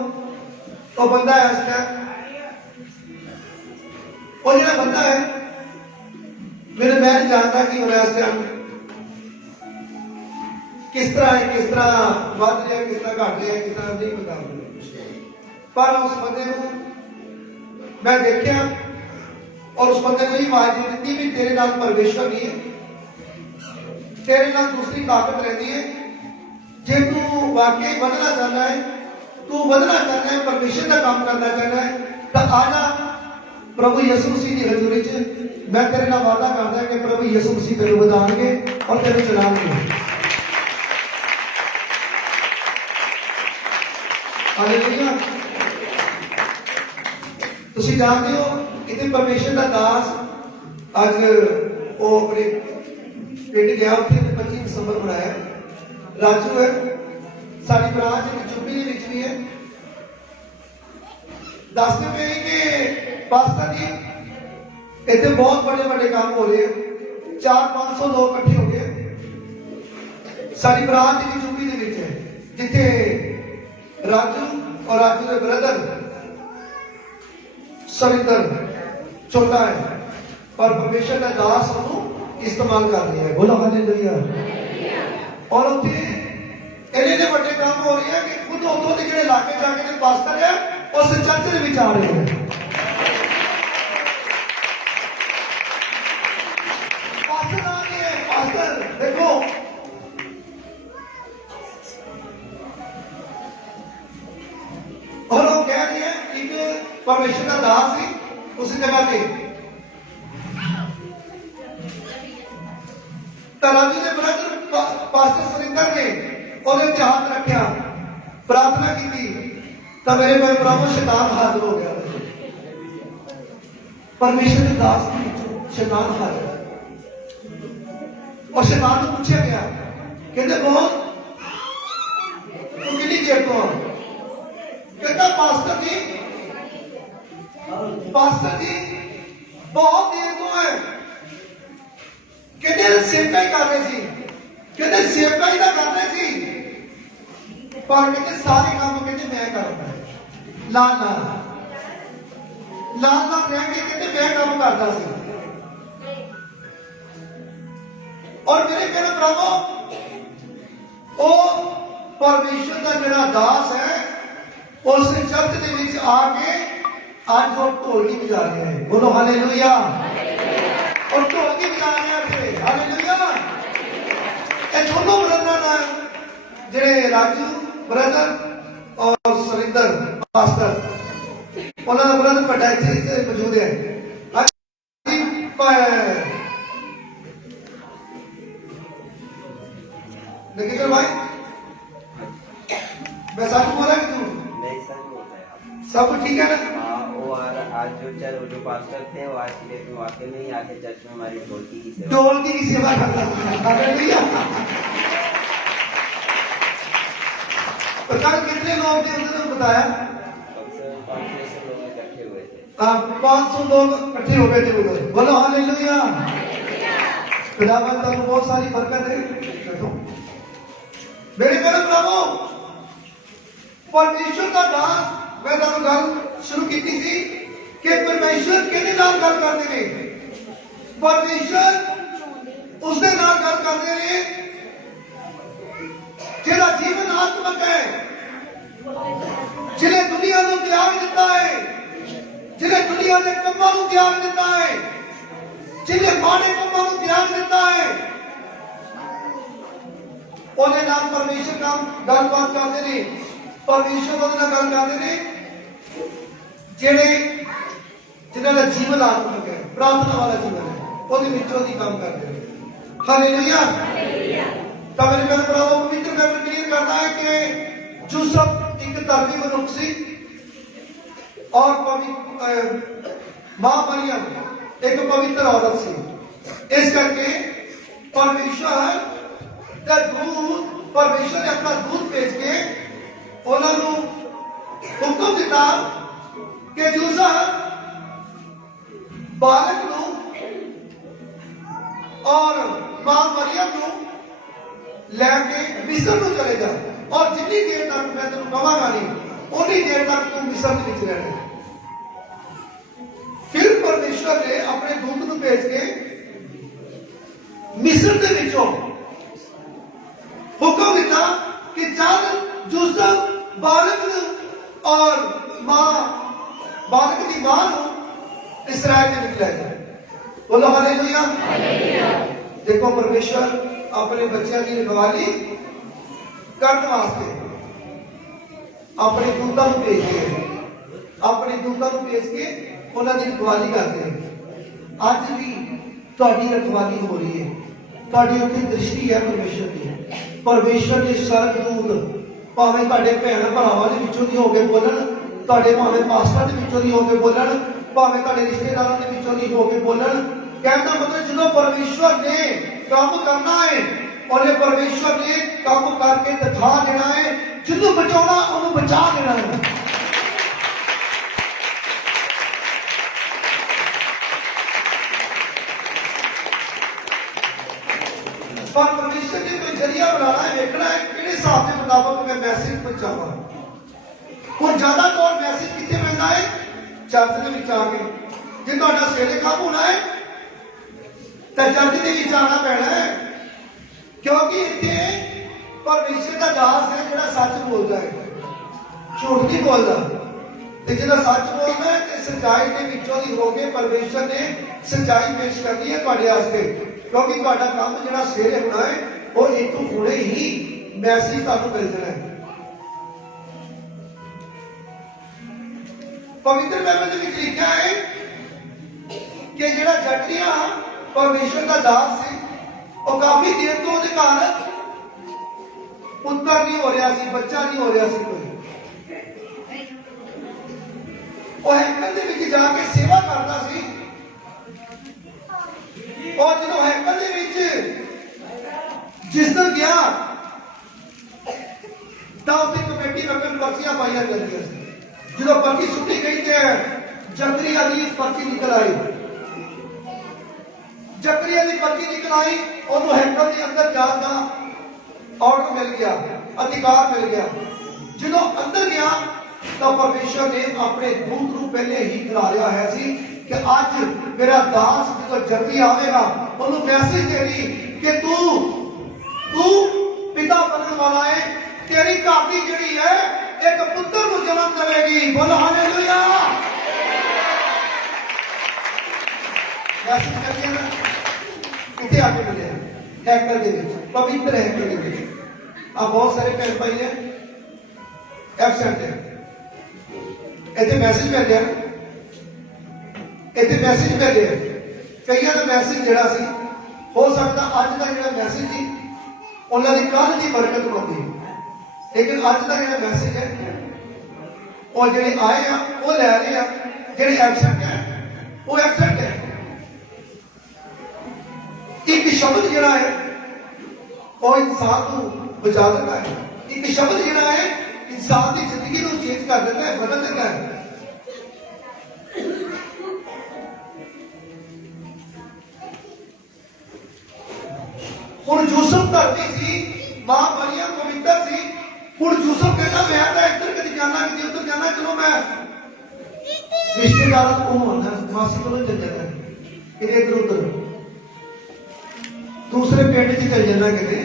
वो बंदा है इसका वो जो बंदा है मेरे मैं नहीं जानता कि वो इस टाइम किस तरह बढ़ रहा है, किस तरह घट रहा है, किस तरह नहीं पता, पर उस बंदे को मैं देखा और उस बंदे को आवाज दी भी तेरे नाल परमेश्वर नहीं है, तेरे नाल दूसरी ताकत रहती है। जे तू वाकई बदलना चाहता है, तू बदलना चाहता है, परमेश्वर का काम करना चाहता है, तो आजा प्रभु यीशु मसीह की हजूरी च मैं तेरे नाल वादा करता कि प्रभु यीशु मसीह तेरे बधाएंगे और तेरे चलाएंगे। हालेलुया। तुसी जानते हो इतने परमेश्वर का दास अज वो अपने पिंड गया उत्थे 25 दिसंबर मनाया। राजू है साडी ब्रांच चुप्पी भी है, दसते पे कि पास्टर जी इतने बहुत बड़े बड़े काम हो रहे हैं, 400-500 लोग इकट्ठे हो गए साडी ब्रांच की चुप्पी है जिथे राजू और राजू के ब्रदर सरिंदर छोटा है पर परमेश्वर का दास इस्तेमाल कर रही है। बोलो हालेलुया। और उत्थे इन्ने बड़े काम हो रहे हैं कि खुद उतों के जो इलाके जाके जो पास्टर है उस चर्च के विच आ रहे हैं। पास्टर आ गए, पास्टर देखो और वो कह रही है एक परमेश्वर का दास ही उस जगह पे राजू के ब्रदर पास्टर सरिंदर ने उन्हें हाथ रखा प्रार्थना की तो मेरे भाई प्रभु शैतान हाजिर हो गया। परमेश्वर के दास के शैतान हाजिर और शैतान को पूछा गया कहते बहुत तू कितनी देर को कहता पास्टर जी बहुत देर को है कहते सेवका ही कर रहे थे, कहते सेवका ही कर रहे थे पर कहते सारे काम कहते मैं करता है लाल रह के कहते मैं काम करता सी। और मेरे प्यारे भरावो, वो परमेश्वर का जिहड़ा दास है उस चर्च दे विच आके आज वो ढोलकी बजा रहे हैं। बोलो हालेलुया। और ढोलकी बजा रहे हैं थे, हालेलुया। ये दोनों ब्रदर ने जिहड़े राजू ब्रदर और सुरिंदर मास्टर, उन्होंने ब्रदर बड़ा इत्थे मौजूद है। नगेंद्र भाई, मैं सच बोल रहा कि तू नहीं सच बोल रहे हैं आप। सब कुछ ठीक है ना? हाँ, वो आज जो पास्टर थे वो आज के डेट में वाकई में ही आके चर्च में हमारी ढोलकी की सेवा ढोलकी की सेवा करता है। हालेलुया। पता कितने लोग थे उन्होंने बताया? कम से कम 500 लोग इकट्ठे हुए थे। 500 लोग इकट्ठे हो गए थे उधर। बोलो हालेलुया। खुदावंद तो बहुत सारी बरकत है। देखो मेरे प्यारे प्रभु, परमेश्वर का दास, मैं तो गल शुरू की थी कि परमेश्वर किहदे नाल गल करदे ने? परमेश्वर उसदे नाल गल करदे ने जिहड़ा जीवन आत्मक है, जिहने दुनिया नूं त्याग दिता है, जिहने दुनिया दे कंमां नूं त्याग दिता है, जिहने माड़े कंमां नूं त्याग दिता है, ਉਹਦੇ ਨਾਲ ਪਰਮੇਸ਼ਰ ਨਾਲ ਗੱਲਬਾਤ ਕਰਦੇ ਨੇ। ਪਰਮੇਸ਼ਰ ਉਹਦੇ ਨਾਲ ਗੱਲ ਕਰਦੇ ਨੇ ਜਿਨ੍ਹਾਂ ਦਾ ਜੀਵਨ ਆਤਮਿਕ ਹੈ, ਪ੍ਰਾਰਥਨਾ ਵਾਲਾ ਜੀਵਨ ਹੈ, ਉਹਦੇ ਵਿੱਚੋਂ ਦੀ ਕੰਮ ਕਰਦੇ ਨੇ। ਹਾਲੇਲੂਇਆ। ਤਾਂ ਮੇਰੇ ਪਿਆਰੇ ਭਰਾਵੋ, ਪਵਿੱਤਰ ਬਾਈਬਲ ਕਲੀਅਰ ਕਰਦਾ ਹੈ ਕਿ ਯੂਸਫ ਇੱਕ ਧਰਮੀ ਮਨੁੱਖ ਸੀ ਔਰ ਮਾਂ ਮਰੀਮ ਇੱਕ ਪਵਿੱਤਰ ਔਰਤ ਸੀ। ਇਸ ਕਰਕੇ ਪਰਮੇਸ਼ਰ ਦਾ ਦੂਤ, परमेश्वर ने अपना दूत भेज के उन्होंने हुक्म दिता कि यूसुफ बालक नूं और मां मरियम नूं लैके मिस्र नूं चले जा, और जितनी देर तक मैं तेनों कहांगा नहीं उन्नी देर तक तू मिस्र दे विच रहना। फिर परमेश्वर ने अपने दूत नूं भेज के मिस्र दे विचों हुक्म दिता कि चल यूसुफ बालक और बालक की मां इसराइल में निकला है। बोलो हालेलुया। देखो परमेश्वर अपने बच्चों की रखवाली करने वास्ते अपने दूतों को भेजते हैं, अपने दूतों को भेज के उन्होंने रखवाली करते हैं। अज भी तुहाडी रखवाली हो रही है, तुहाडी उत्ते दृष्टि है परमेश्वर की। परमेश्वर के सरदूत भावें तुहाडे भैन भरावां दे विचों दी हो के बोलन, तुहाडे भावें पास्टर दे विचों दी हो के बोलन, भावें तुहाडे रिश्तेदारां दे विचों दी हो के बोलन। कहने का मतलब जो परमेश्वर ने काम करना है, उन्हें परमेश्वर ने काम करके दिखा देना है। जिन्हों बचाना उन्होंने बचा देना है। पर परमेश्वर ने कोई जरिया बनाना है, देखना है किहड़े हिसाब के मुताबिक मैं मैसेज पहुंचावा। और ज्यादा तौर मैसेज कितने मिलता है? चर्च के विच आके। जे तुहाडा सवेरे काम होना है तो चर्च के विच आना पैना है, क्योंकि इत्थे परमेश्वर का दास है जिहड़ा सच बोलता है, झूठ नहीं बोलता। ते जिहड़ा सच बोलता है ते सच्चाई के विचों दी हो के परमेश्वर ने सच्चाई पेश करनी है तुहाडे वास्ते। क्योंकि तुहाडा काम जिहड़ा सवेरे होना है वो इतों हुणे ही मैसेज तुहानूं मिल जाना है। पवित्र बाइबल में लिखा है कि जिहड़ा जकरिया परमेश्वर का दास से वो काफी देर तो उहदे घर पुत्र नहीं हो रहा सी, बच्चा नहीं हो रहा सी कोई। वो हैकल दे विच जाके सेवा करता सी, और जो हैकल दे विच जिस दिन गया तो उत्ते कमेटी वकन पर्चियां पाई जांदियां सी। जो पर्ची सुटी गई तो जकरिया की पर्ची निकल आई, जकरिया की पर्ची निकल आई, उन्होंने हैकल के अंदर जाने का ऑर्डर मिल गया, अधिकार मिल गया। जो अंदर गया तो परमेश्वर ने अपने दूत को पहले ही करा लिया है सी कि आज मेरा दास जो जल्दी आएगा उन्होंने मैसेज देनी कि तू तू पिता बनने वाला है, तेरी घाटी जिहड़ी है एक पुत्र को जन्म देगी। बोलो हालेलुया। मैसेज करिए ना, इतने आके मिले हैकल के पवित्र हैकल के आ बहुत सारे भैन भाई है एबसेंट है, इतने मैसेज भेजे इतने मैसेज भेजे कई का मैसेज जड़ा सी हो सकता अज का जो मैसेज जी उन्होंने कल की बरकत होती, लेकिन अज का जो मैसेज है और जो आए हैं वो लै रहे हैं, जो एबसेंट है वो एबसेंट है। एक शब्द जड़ा है वो इंसान को बचा देता है, एक शब्द जड़ा है इंसान की जिंदगी को चेंज कर देता है, बदल देता है। हुण यूसुफ धरती सी, मां मरियम पवित्र सी, हुण यूसुफ कहता मैं तो इधर कभी जाना कभी उधर जाना, चलो मैं रिश्तेदारों को होना मासी को चल जाता है कि इधर उधर दूसरे पिंड च चल जाना किते।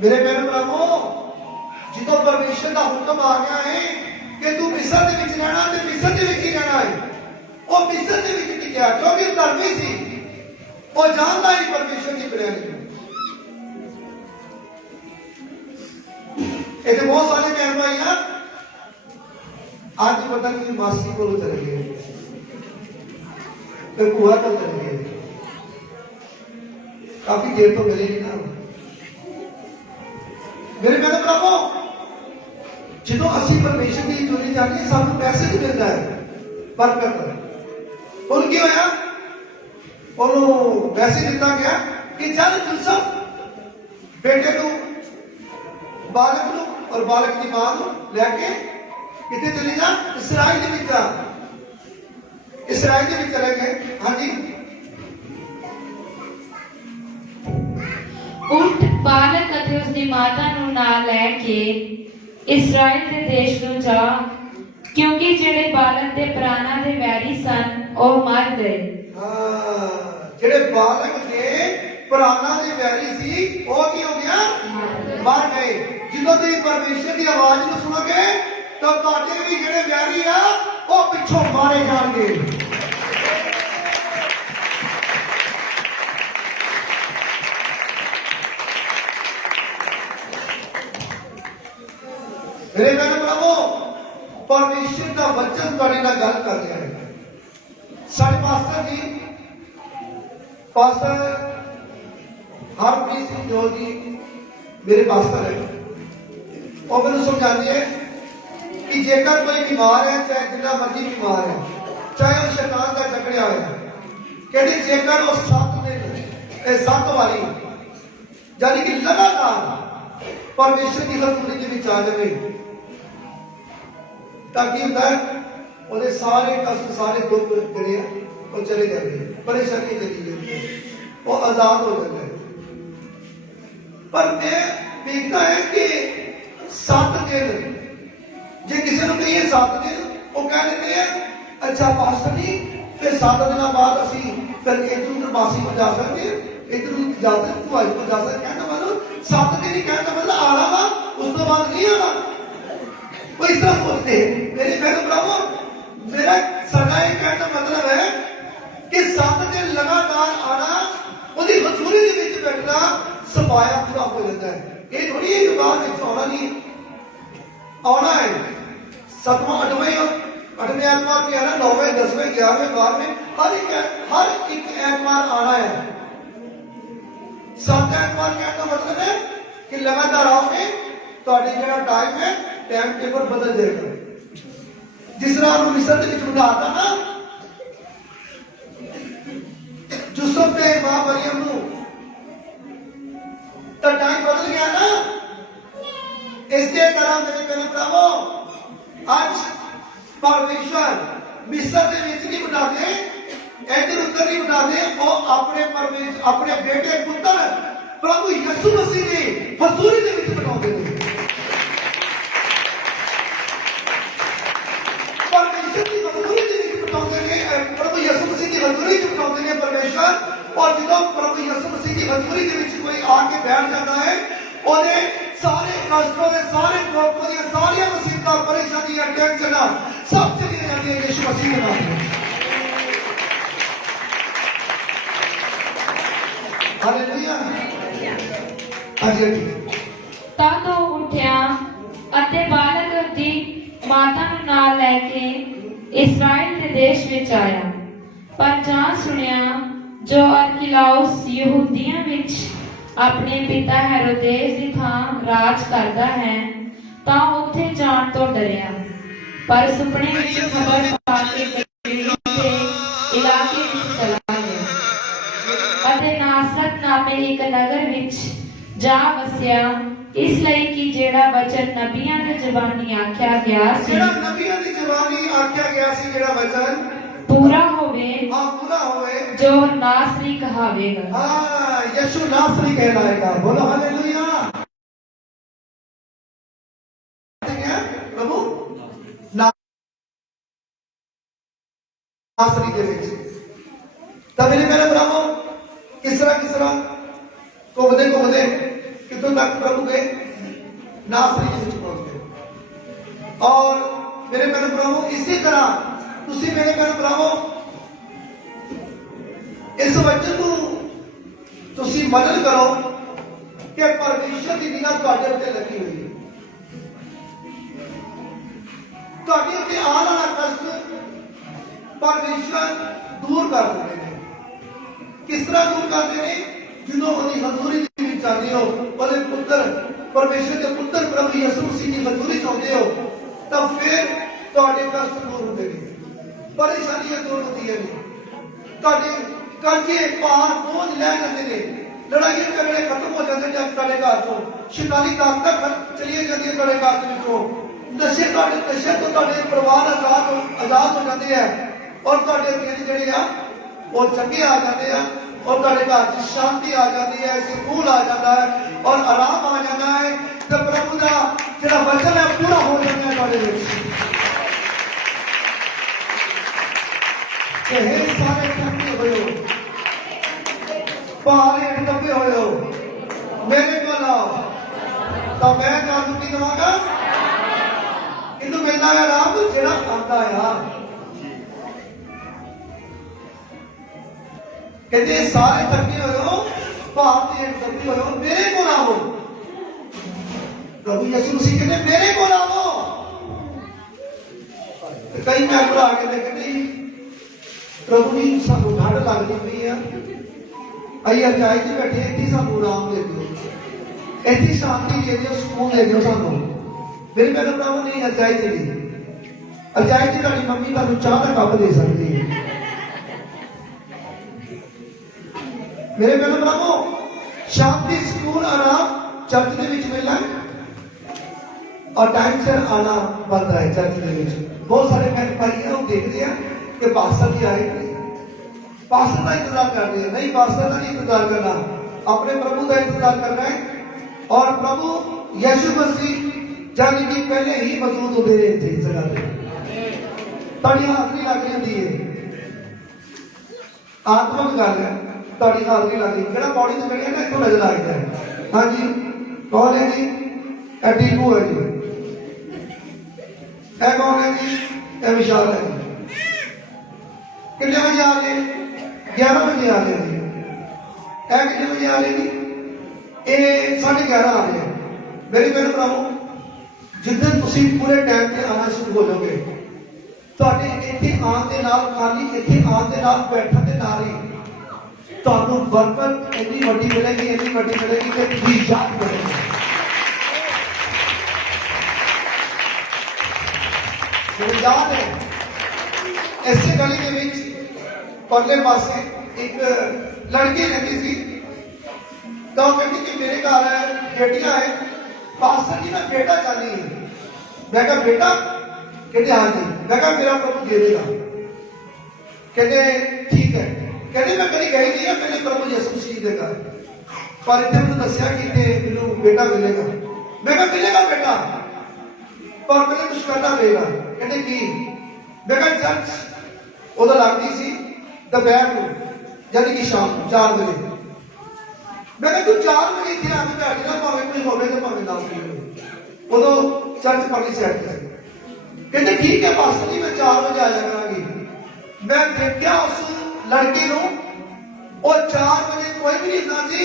मेरे बहन भरावो जो परमेश्वर का हुक्म आ गया है कि तू मिस्र दे विच रहना ते मिस्र दे विच ही रहना है, वो मिस्र दे विच टिकिया क्योंकि धर्मी सी, वो जानता ही परमेश्वर की प्रेरणा। इतने बहुत सारे बहन भाई ना आज पता नहीं मासी को चले गए, फिर बुआ को चले गए, काफी देर तो मिले नहीं ना। मेरे बहन भरावो जो असी परमेश्वर की चुनी जाती है सानू पैसे भी मिलता है बरकत। उनकी होया ਉਹਨੂੰ ਵੈਸੇ ਦਿੱਤਾ ਗਿਆ ਕਿ ਜਦ ਯੂਸਫ ਬੇਟੇ ਨੂੰ ਬਾਲਕ ਨੂੰ ਔਰ ਬਾਲਕ ਦੀ ਮਾਂ ਨੂੰ ਲੈ ਕੇ ਕਿੱਥੇ ਚਲੇ ਜਾ, ਇਸਰਾਇਲ ਦੇ ਵਿੱਚ ਜਾ, ਇਸਰਾਇਲ ਦੇ ਵਿੱਚ ਚਲੇ ਗਏ। ਹਾਂਜੀ उठ बालक अते उसकी माता नूं नाल लैके इस्राएल दे देश नूं जा, क्योंकि जेड़े बालक दे प्राणां दे वैरी सन ओह मर गए। ਜਿਹੜੇ ਬਾਲਕ ਦੇ ਪ੍ਰਾਣਾਂ ਦੇ ਵੈਰੀ ਸੀ ਉਹ ਕੀ ਹੋ ਗਿਆ, ਮਰ ਗਏ। ਜਦੋਂ ਤੁਸੀਂ ਪਰਮੇਸ਼ਰ ਦੀ ਆਵਾਜ਼ ਨੂੰ ਸੁਣੋਗੇ ਤਾਂ ਤੁਹਾਡੇ ਵੀ ਜਿਹੜੇ ਵੈਰੀ ਆ ਉਹ ਪਿੱਛੋਂ ਮਾਰੇ ਜਾਣਗੇ। मेरे बहन भरावो परमेश्वर का वचन ਤੁਹਾਡੇ ਨਾਲ ਗੱਲ ਕਰ ਰਿਹਾ है। ਸਾਡੇ पास्टर जी पास्टर हरप्रीत सिंह जो जी मेरे पास्टर है, और मैंने समझाते हैं कि जेकर कोई बीमार है, चाहे जितना मर्जी बीमार है, चाहे वो शैतान का चकड़िया है, कहते जेकर वो 7 दिन 7 वाली यानी कि लगातार परमेश्वर की हजूरी के विच आ जाए ताकि होता है ਉਹਦੇ ਸਾਰੇ ਕष्ट सारे दुख ਜਿਹੜੇ ਆ ਉਹ ਚਲੇ ਜਾਂਦੇ, परेशानी चली जाती है, वो आजाद हो जाता है। पर मैं देखता है कि 7 दिन जे किसी को कहिए 7 दिन वो कह लेते हैं अच्छा पास्टर जी फिर 7 दिन बाद असी फिर इधर उधर मासी को जा सकते हैं, इधर उधर जा सकते, भुआई को जा सकते। कहना मतलब 7 दिन ही कहना मतलब आना वा, उस तो बाद नहीं आना। वो इस तरह सोचते हैं। मेरे बहन भरावो मेरा सदा ये कहना मतलब है कि 7 दिन लगातार आना, ਉਹਦੀ ਹਜ਼ੂਰੀ ਦੇ ਵਿੱਚ ਬੈਠਣਾ ਸਫਾਇਆ ਪੂਰਾ ਹੋ ਜਾਂਦਾ ਹੈ। ਇਹ ਥੋੜੀ ਜਿਹੀ ਬਾਤ ਵਿੱਚ ਆਉਣਾ ਨਹੀਂ, ਆਉਣਾ ਹੈ 7ਵਾਂ 8ਵੇਂ ਐਤਵਾਰ ਵੀ ਆਣਾ, 9ਵੇਂ 10ਵੇਂ 11ਵੇਂ 12ਵੇਂ हर एक एतवार आना है। 7 एतवार कहने का मतलब है कि लगातार आओगे तो जो टाइम है टाइम टेबल बदल जाएगा। जिस तरह हम मिस्र के बिठाता ना यूसुफ ने मां मरियम नूं तो टाइम बदल गया ना। इसके तरह मेरे प्यारे भरावो आज परमेश्वर मिस्र के विच नहीं बिठाते, इधर उधर नहीं बिठाते, वो अपने परमेश्वर अपने बेटे पुत्र प्रभु यीशु मसीह की हजूरी के विच बिठाते हैं। परमेश्वर की हजूरी के विच बिठाते हैं, प्रभु यीशु मसीह की ਹਜ਼ੂਰੀ ਚ ਬਿਠਾਉਂਦੇ ਨੇ ਪਰਮੇਸ਼ਰ। और जो प्रभु यीशु मसीह की हजूरी के विच कोई आके बैठ जाता है, ਉਹਨੇ ਸਾਰੇ ਕਸ਼ਟਾਂ ਦੇ ਸਾਰੇ ਦੁੱਖਾਂ ਦੀਆਂ ਸਾਰੀਆਂ ਮੁਸੀਬਤਾਂ ਪਰੇਸ਼ਾਨੀਆਂ ਟੈਨਸ਼ਨਾਂ ਸਭ ਚਲੀ ਜਾਂਦੀਆਂ ਯीशु मसीह ਦੇ ਨਾਮ ਨਾਲ। ਹਾਲੇਲੂਇਆ। ਹਾਂਜੀ। ਤਦ ਉਹ ਉੱਠਿਆ ਅਤੇ ਬਾਲਕ ਦੀ ਮਾਤਾ ਨੂੰ ਨਾਲ ਲੈ ਕੇ ਇਸਰਾਇਲ ਦੇ ਦੇਸ਼ ਵਿੱਚ ਆਇਆ। ਪਰ ਜਾਂ ਸੁਣਿਆ ਜੋ ਅਰਕਿਲਾਉਸ ਯਹੂਦੀਆਂ ਵਿੱਚ ਆਪਣੇ ਪਿਤਾ ਹੈਰੋਦੇਸ ਦੀ ਥਾਂ ਰਾਜ ਕਰਦਾ ਹੈ, ਤਾਂ ਉੱਥੇ ਜਾਣ ਤੋਂ ਡਰਿਆ। ਪਰ ਸੁਪਨੇ ਵਿੱਚ ਖਬਰ ਪਾ ਕੇ ਗਲੀਲ ਦੇ ਇਲਾਕੇ ਵਿੱਚ ਚਲਾ ਗਿਆ ਅਤੇ ਨਾਸਰਤ ਨਾਮੇ ਇੱਕ ਨਗਰ ਵਿੱਚ ਜਾ ਵਸਿਆ, ਇਸ ਲਈ ਕਿ ਜਿਹੜਾ ਵਚਨ ਨਬੀਆਂ ਦੇ ਜ਼ਬਾਨੀ ਆਖਿਆ ਗਿਆ ਸੀ, ਜਿਹੜਾ ਨਬੀਆਂ ਦੀ ਜ਼ਬਾਨੀ ਆਖਿਆ ਗਿਆ ਸੀ, ਜਿਹੜਾ ਵਚਨ पूरा होवे, पूरा होवे, जो नासरी कहावेगा। यीशु नासरी कहलाएगा। बोलो हालेलुया। प्रभु नासरी के विच तब मेरे ब्राह्मो किस तरह घूमते कितों तक प्रभु गए, नासरी के विच पहुंच गए। और मेरे ब्राह्मो इसी तरह ਤੁਸੀਂ ਮੇਰੇ ਭੈਣ ਭਰਾਵੋ ਇਸ ਵਚਨ ਨੂੰ ਤੁਸੀਂ ਮਨਨ ਕਰੋ ਕਿ ਪਰਮੇਸ਼ਰ ਦੀ ਨਿਗਾਹ ਤੁਹਾਡੇ ਉੱਤੇ ਲੱਗੀ ਹੋਈ ਹੈ। ਤੁਹਾਡੇ ਉੱਤੇ ਆਉਣ ਵਾਲਾ ਕਸ਼ਟ ਪਰਮੇਸ਼ਰ ਦੂਰ ਕਰ ਦਿੰਦੇ ਨੇ। ਕਿਸ ਤਰ੍ਹਾਂ ਦੂਰ ਕਰਦੇ ਨੇ? ਜਦੋਂ ਉਹਦੀ ਹਜ਼ੂਰੀ ਦੇ ਵਿੱਚ ਆਉਂਦੇ ਹੋ, ਉਹਦੇ ਪੁੱਤਰ ਪਰਮੇਸ਼ਰ ਦੇ ਪੁੱਤਰ ਪ੍ਰਭੂ ਯਿਸੂ ਮਸੀਹ ਦੀ ਹਜ਼ੂਰੀ ਚ ਆਉਂਦੇ ਹੋ, ਤਾਂ ਫਿਰ ਤੁਹਾਡੇ ਕਸ਼ਟ ਦੂਰ ਹੁੰਦੇ ਨੇ, परेशानियां दूर होती है, करके भार बोझ ले जाते हैं, लड़ाई झगड़े खत्म हो जाते हैं तेरे घर तो, शैतानी ताकत चली जाती है तेरे घर विचों, नशे तो तेरे परिवार आजाद हो जाते हैं और तेरे दिन जिहड़े आ वो चंगे आ जाते हैं और तेरे घर च शांति आ जाती है, सुकून आ जाता है और आराम आ जाता है। तो प्रभु का जिहड़ा वचन है पूरा हो जाता है तेरे विच। सारे थके हुए हो, पहाड़े दबे हुए हो, मेरे को लाओ तो मैं जादू की दवागा किंतु मिलना है राम जेड़ा आता है। कहते सारे थके हुए हो, पहाड़ दबे हुए हो, मेरे को लाओ। प्रभु यीशु मसीह कहते मेरे को लाओ। कई मैंबर आके कहते प्रभु जी सानू ठंड लगती पई है, अई अरजाई च बैठे, इत्थे सानू आराम दे दिओ, इत्थे शांति दे दिओ, सुकून दे दिओ सानू। मेरे मेरे भरावो नहीं अरजाई च नहीं, अरजाई च तुहाडी मम्मी तुहानू चाह दा कप दे सकदी है। मेरे मेरे भरावो शांति सुकून आराम चर्च दे विच मिलना और टाइम सिर आना बनता है। चर्च दे विच बहुत सारे बहन भाई है वो देखते हैं कि पास्टर जी आए, पास्टर का इंतजार कर रहे हैं। नहीं, पास्टर का नहीं इंतजार करना, अपने प्रभु का इंतजार करना है। और प्रभु यीशु मसीह जाने की पहले ही मौजूद होते थे इस जगह पे। ताड़ी हाजरी लग रही है, आत्मक गल है, ताड़ी हाजरी लग रही है। पौड़ी से चढ़िया ना इतों नजर आ गया है। हाँ जी, कौन है जी? डीपू है जी। ए कौन है जी? ए विशाल है जी। कितने बजे आ गए? 11 बजे आ गए जी। कितने बजे आ रहे जी? ये 11:30 आ रहे हैं। मेरे भैन भरावो जिद्दन तुसी पूरे टाइम से आना शुरू हो जाओगे, तुहाडे इत्थे आउण दे नाल खाली इत्थे आउण दे नाल बैठण दे नाल ही तुहानू बरकत इन्नी वड्डी मिलेगी कि तुसीं याद करोगे। मुझे याद है ऐसे गली के बीच परले पासे एक लड़की रहती थी, तो कहती कि मेरे घर बेटियां है, पास्टर जी मैं बेटा चाहती है। मैं कहा बेटा? कहते हाँ जी। मैं कहा मेरा प्रभु दे देगा। कहते ठीक है। कहते मैं कभी गई नहीं है मैंने प्रभु यीशु मसीह दे घर, पर इतने मुझे दसिया कि मैनू बेटा मिलेगा। मैं कहा मिलेगा बेटा, पर मैंने कुछ करना पड़ेगा। कहते की? मैं कहा चर्च उधर लगती सी दोपहर को यानी कि शाम 4 बजे मैं तू 4 बजे इतने आके बैठ जाना भावे कोई होवे तो भावे ना होवे उदो चर्च पड़नी साइड से कहते ठीक है पास्टर जी मैं 4 बजे आ जाया करांगी मैं देखा उस लड़की को और 4 बजे कोई भी नहीं था सी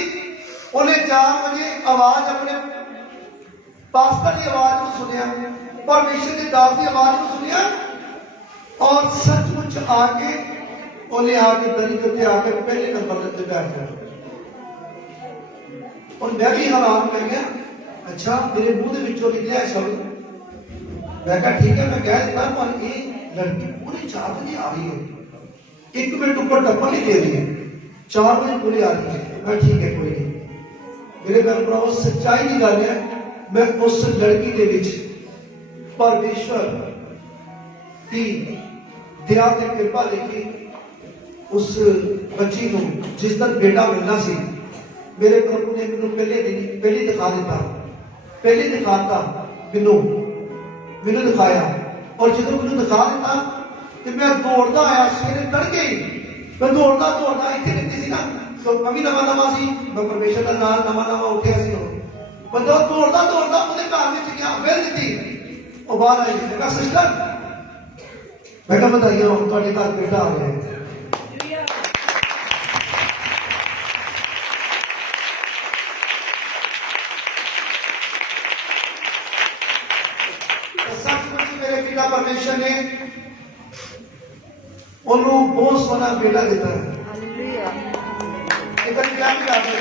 उन्हें 4 बजे आवाज अपने पास्टर की आवाज को सुनिया परमेश्वर के दास की आवाज को सुनिया और सचमुच आके उन्हें आके दरी के आके पहले नंबर पर बैठ गया और मैं भी हैरान रह गया अच्छा मेरे मुंह के विचों निकलिया शब्द मैं कहा ठीक है मैं कह देता पर ये लड़की पूरी 4 बजे आ रही है 1 मिनट ऊपर टप्पा नहीं दे रही है 4 बजे पूरी आ रही है मैं ठीक है कोई नहीं मेरे भैन भरावो सच्चाई की गल है मैं उस लड़की के विच परमेश्वर की दया ते कृपा देखी उस बच्ची को जिस दिन बेटा मिलना सी मेरे प्रभु ने मैनू पहले दिखाता मैनू दिखाया और जो मैनू दिखा दिता तो मैं दौड़ता आया सवेरे तड़के ही मैं दौड़ता इतने रहती सी ना तो मैं भी नवा सी मैं परमेश्वर का नाम नवा उठिया सी मैं दौड़ता उहदे घर में गया बेल दी और बाहर आई मैं सिस्टर मैं कहा बधाइयां हो तुहाडे घर बेटा आ गया मेरे पिता परमेश्वर ने उन्होंने बहुत सोना बेटा देता है क्या भी बात है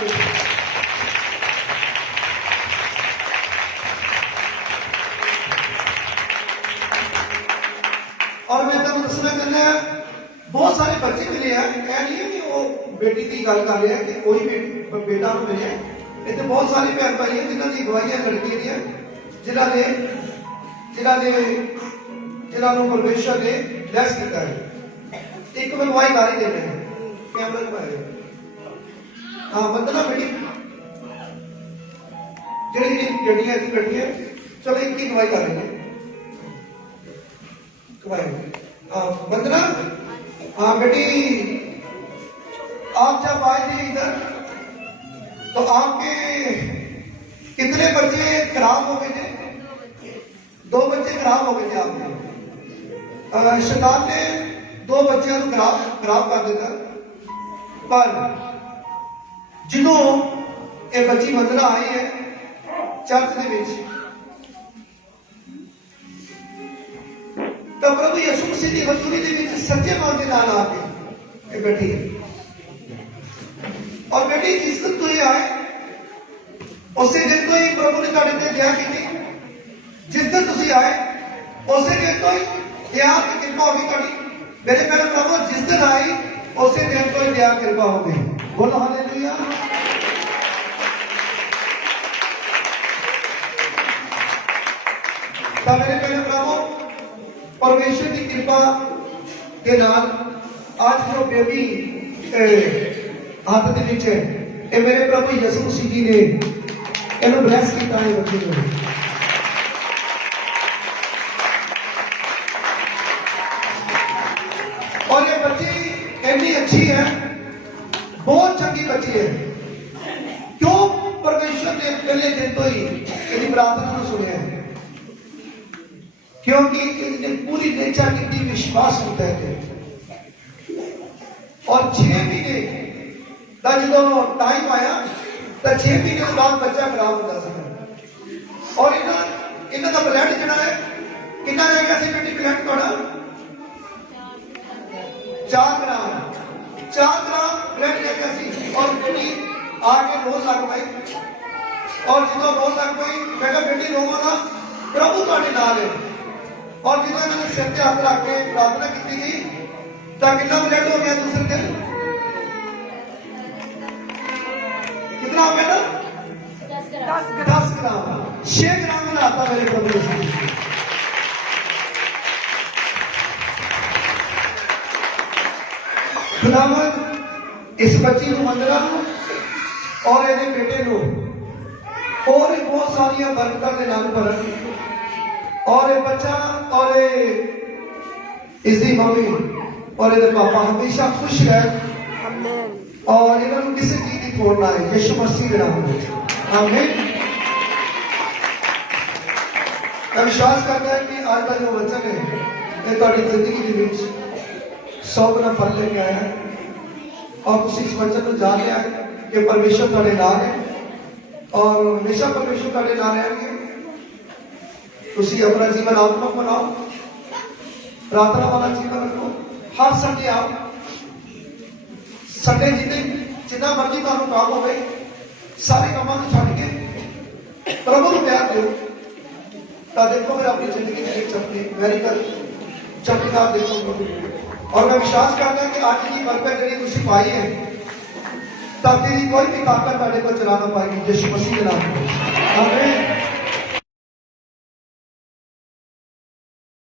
और मैं तुम दसना करना बहुत सारे बच्चे मिले हैं कह नहीं है कि वो बेटी की गल कर रहे हैं कि कोई बेटा मिले इतने बहुत सारे भैन भाई हैं जिन्हों की गवाही लड़की दी जिन्होंने परमेश्वर ने ब्लेस किया है एक मैं गवाही कर ही देना है कैमरा घुमाए हाँ वंदना बेटी जी गड्डियां कट्टियां चलो एक ही गवाही कर लेंगे वंदना हाँ बेटी आप जब आए थे इधर तो आपके कितने बच्चे खराब हो गए थे 2 बच्चे खराब हो गए थे आपके शैतान ने 2 बच्चों को खराब कर दिया पर जो ये बच्ची वंदना आई है चर्च के तो प्रभु यीशु मसीह की हजूरी के सच्चे मन के नाल आके बैठी है और बेटी जिस दिन तू आए उसी दिन तो ही प्रभु ने तुहाडे ते दया की जिस दिन तुम आए उसी दिन तो ही दया की कृपा होगी तुहाडी मेरे प्यारे प्रभु जिस दिन आई उसी दिन तो ही दया कृपा होगी बोलो हालेलुया तो मेरे प्यारे प्रभु परमेश्वर की कृपा के नाल आज जो बेबी हाथ के विच है ये मेरे प्रभु यीशु मसीह जी ने इन्हें ब्लेस किया है बच्चे को और ये बच्ची इतनी अच्छी है बहुत चंगी बच्ची है क्यों परमेश्वर ने पहले दिन तो ही इसकी प्रार्थना को सुने है क्योंकि इसने पूरी नेचा की विश्वास होता है और 6 महीने का जो टाइम आया तो 6 महीने के बाद बच्चा खराब होता है और इन्हों का ब्लड जड़ा है कितना रह गया बेटी ब्लड थोड़ा 4 ग्राम ब्लड रह गया और बेटी आके रोज लग पाई और जो रोज लग पाई मैं कहा बेटी रोवो ना प्रभु थोड़े नाल है और जो इन्होंने सिर से हाथ रख के प्रार्थना की गई तो कितना ब्लड हो गया दूसरे दिन कितना हो गया ना 10 ग्राम 6 ग्राम में आता मेरे प्रभु खुदावंद इस बच्ची को वंदना और ਇਹਦੇ बेटे को और बहुत सारिया बरकतां के नाम भरन और ये बच्चा और इसकी मम्मी और इहदे पापा हमेशा खुश रहे और इन्होंने किसी चीज की थोड़ ना है। यीशु मसीह के नाम में आमीन। मैं विश्वास करता है कि आज का जो वचन है ये तुम्हारी जिंदगी के बीच 100 गुना फल लेके आया है और तुम इस वचन को जान लिया है कि परमेश्वर तुम्हारे नाल है और हमेशा परमेश्वर तुम्हारे नाल रहेंगे। तुम अपना जीवन आत्मक बनाओ, प्रार्थना वाला जीवन रखो, हर संडे आओ। संडे जिन्ना मर्जी तुहानू काम होवे सारे कामों को छड्ड के प्रभु को प्यार दो तो देखो फिर अपनी जिंदगी में अपनी मेरिकल चमत्कार देखो। और मैं विश्वास करता हूं कि आज की बरकत जी तुम पाई है ताकि कोई भी ताकत तुहाडे को चला ना पाएगी। यीशु मसीह के नाम में आमीन।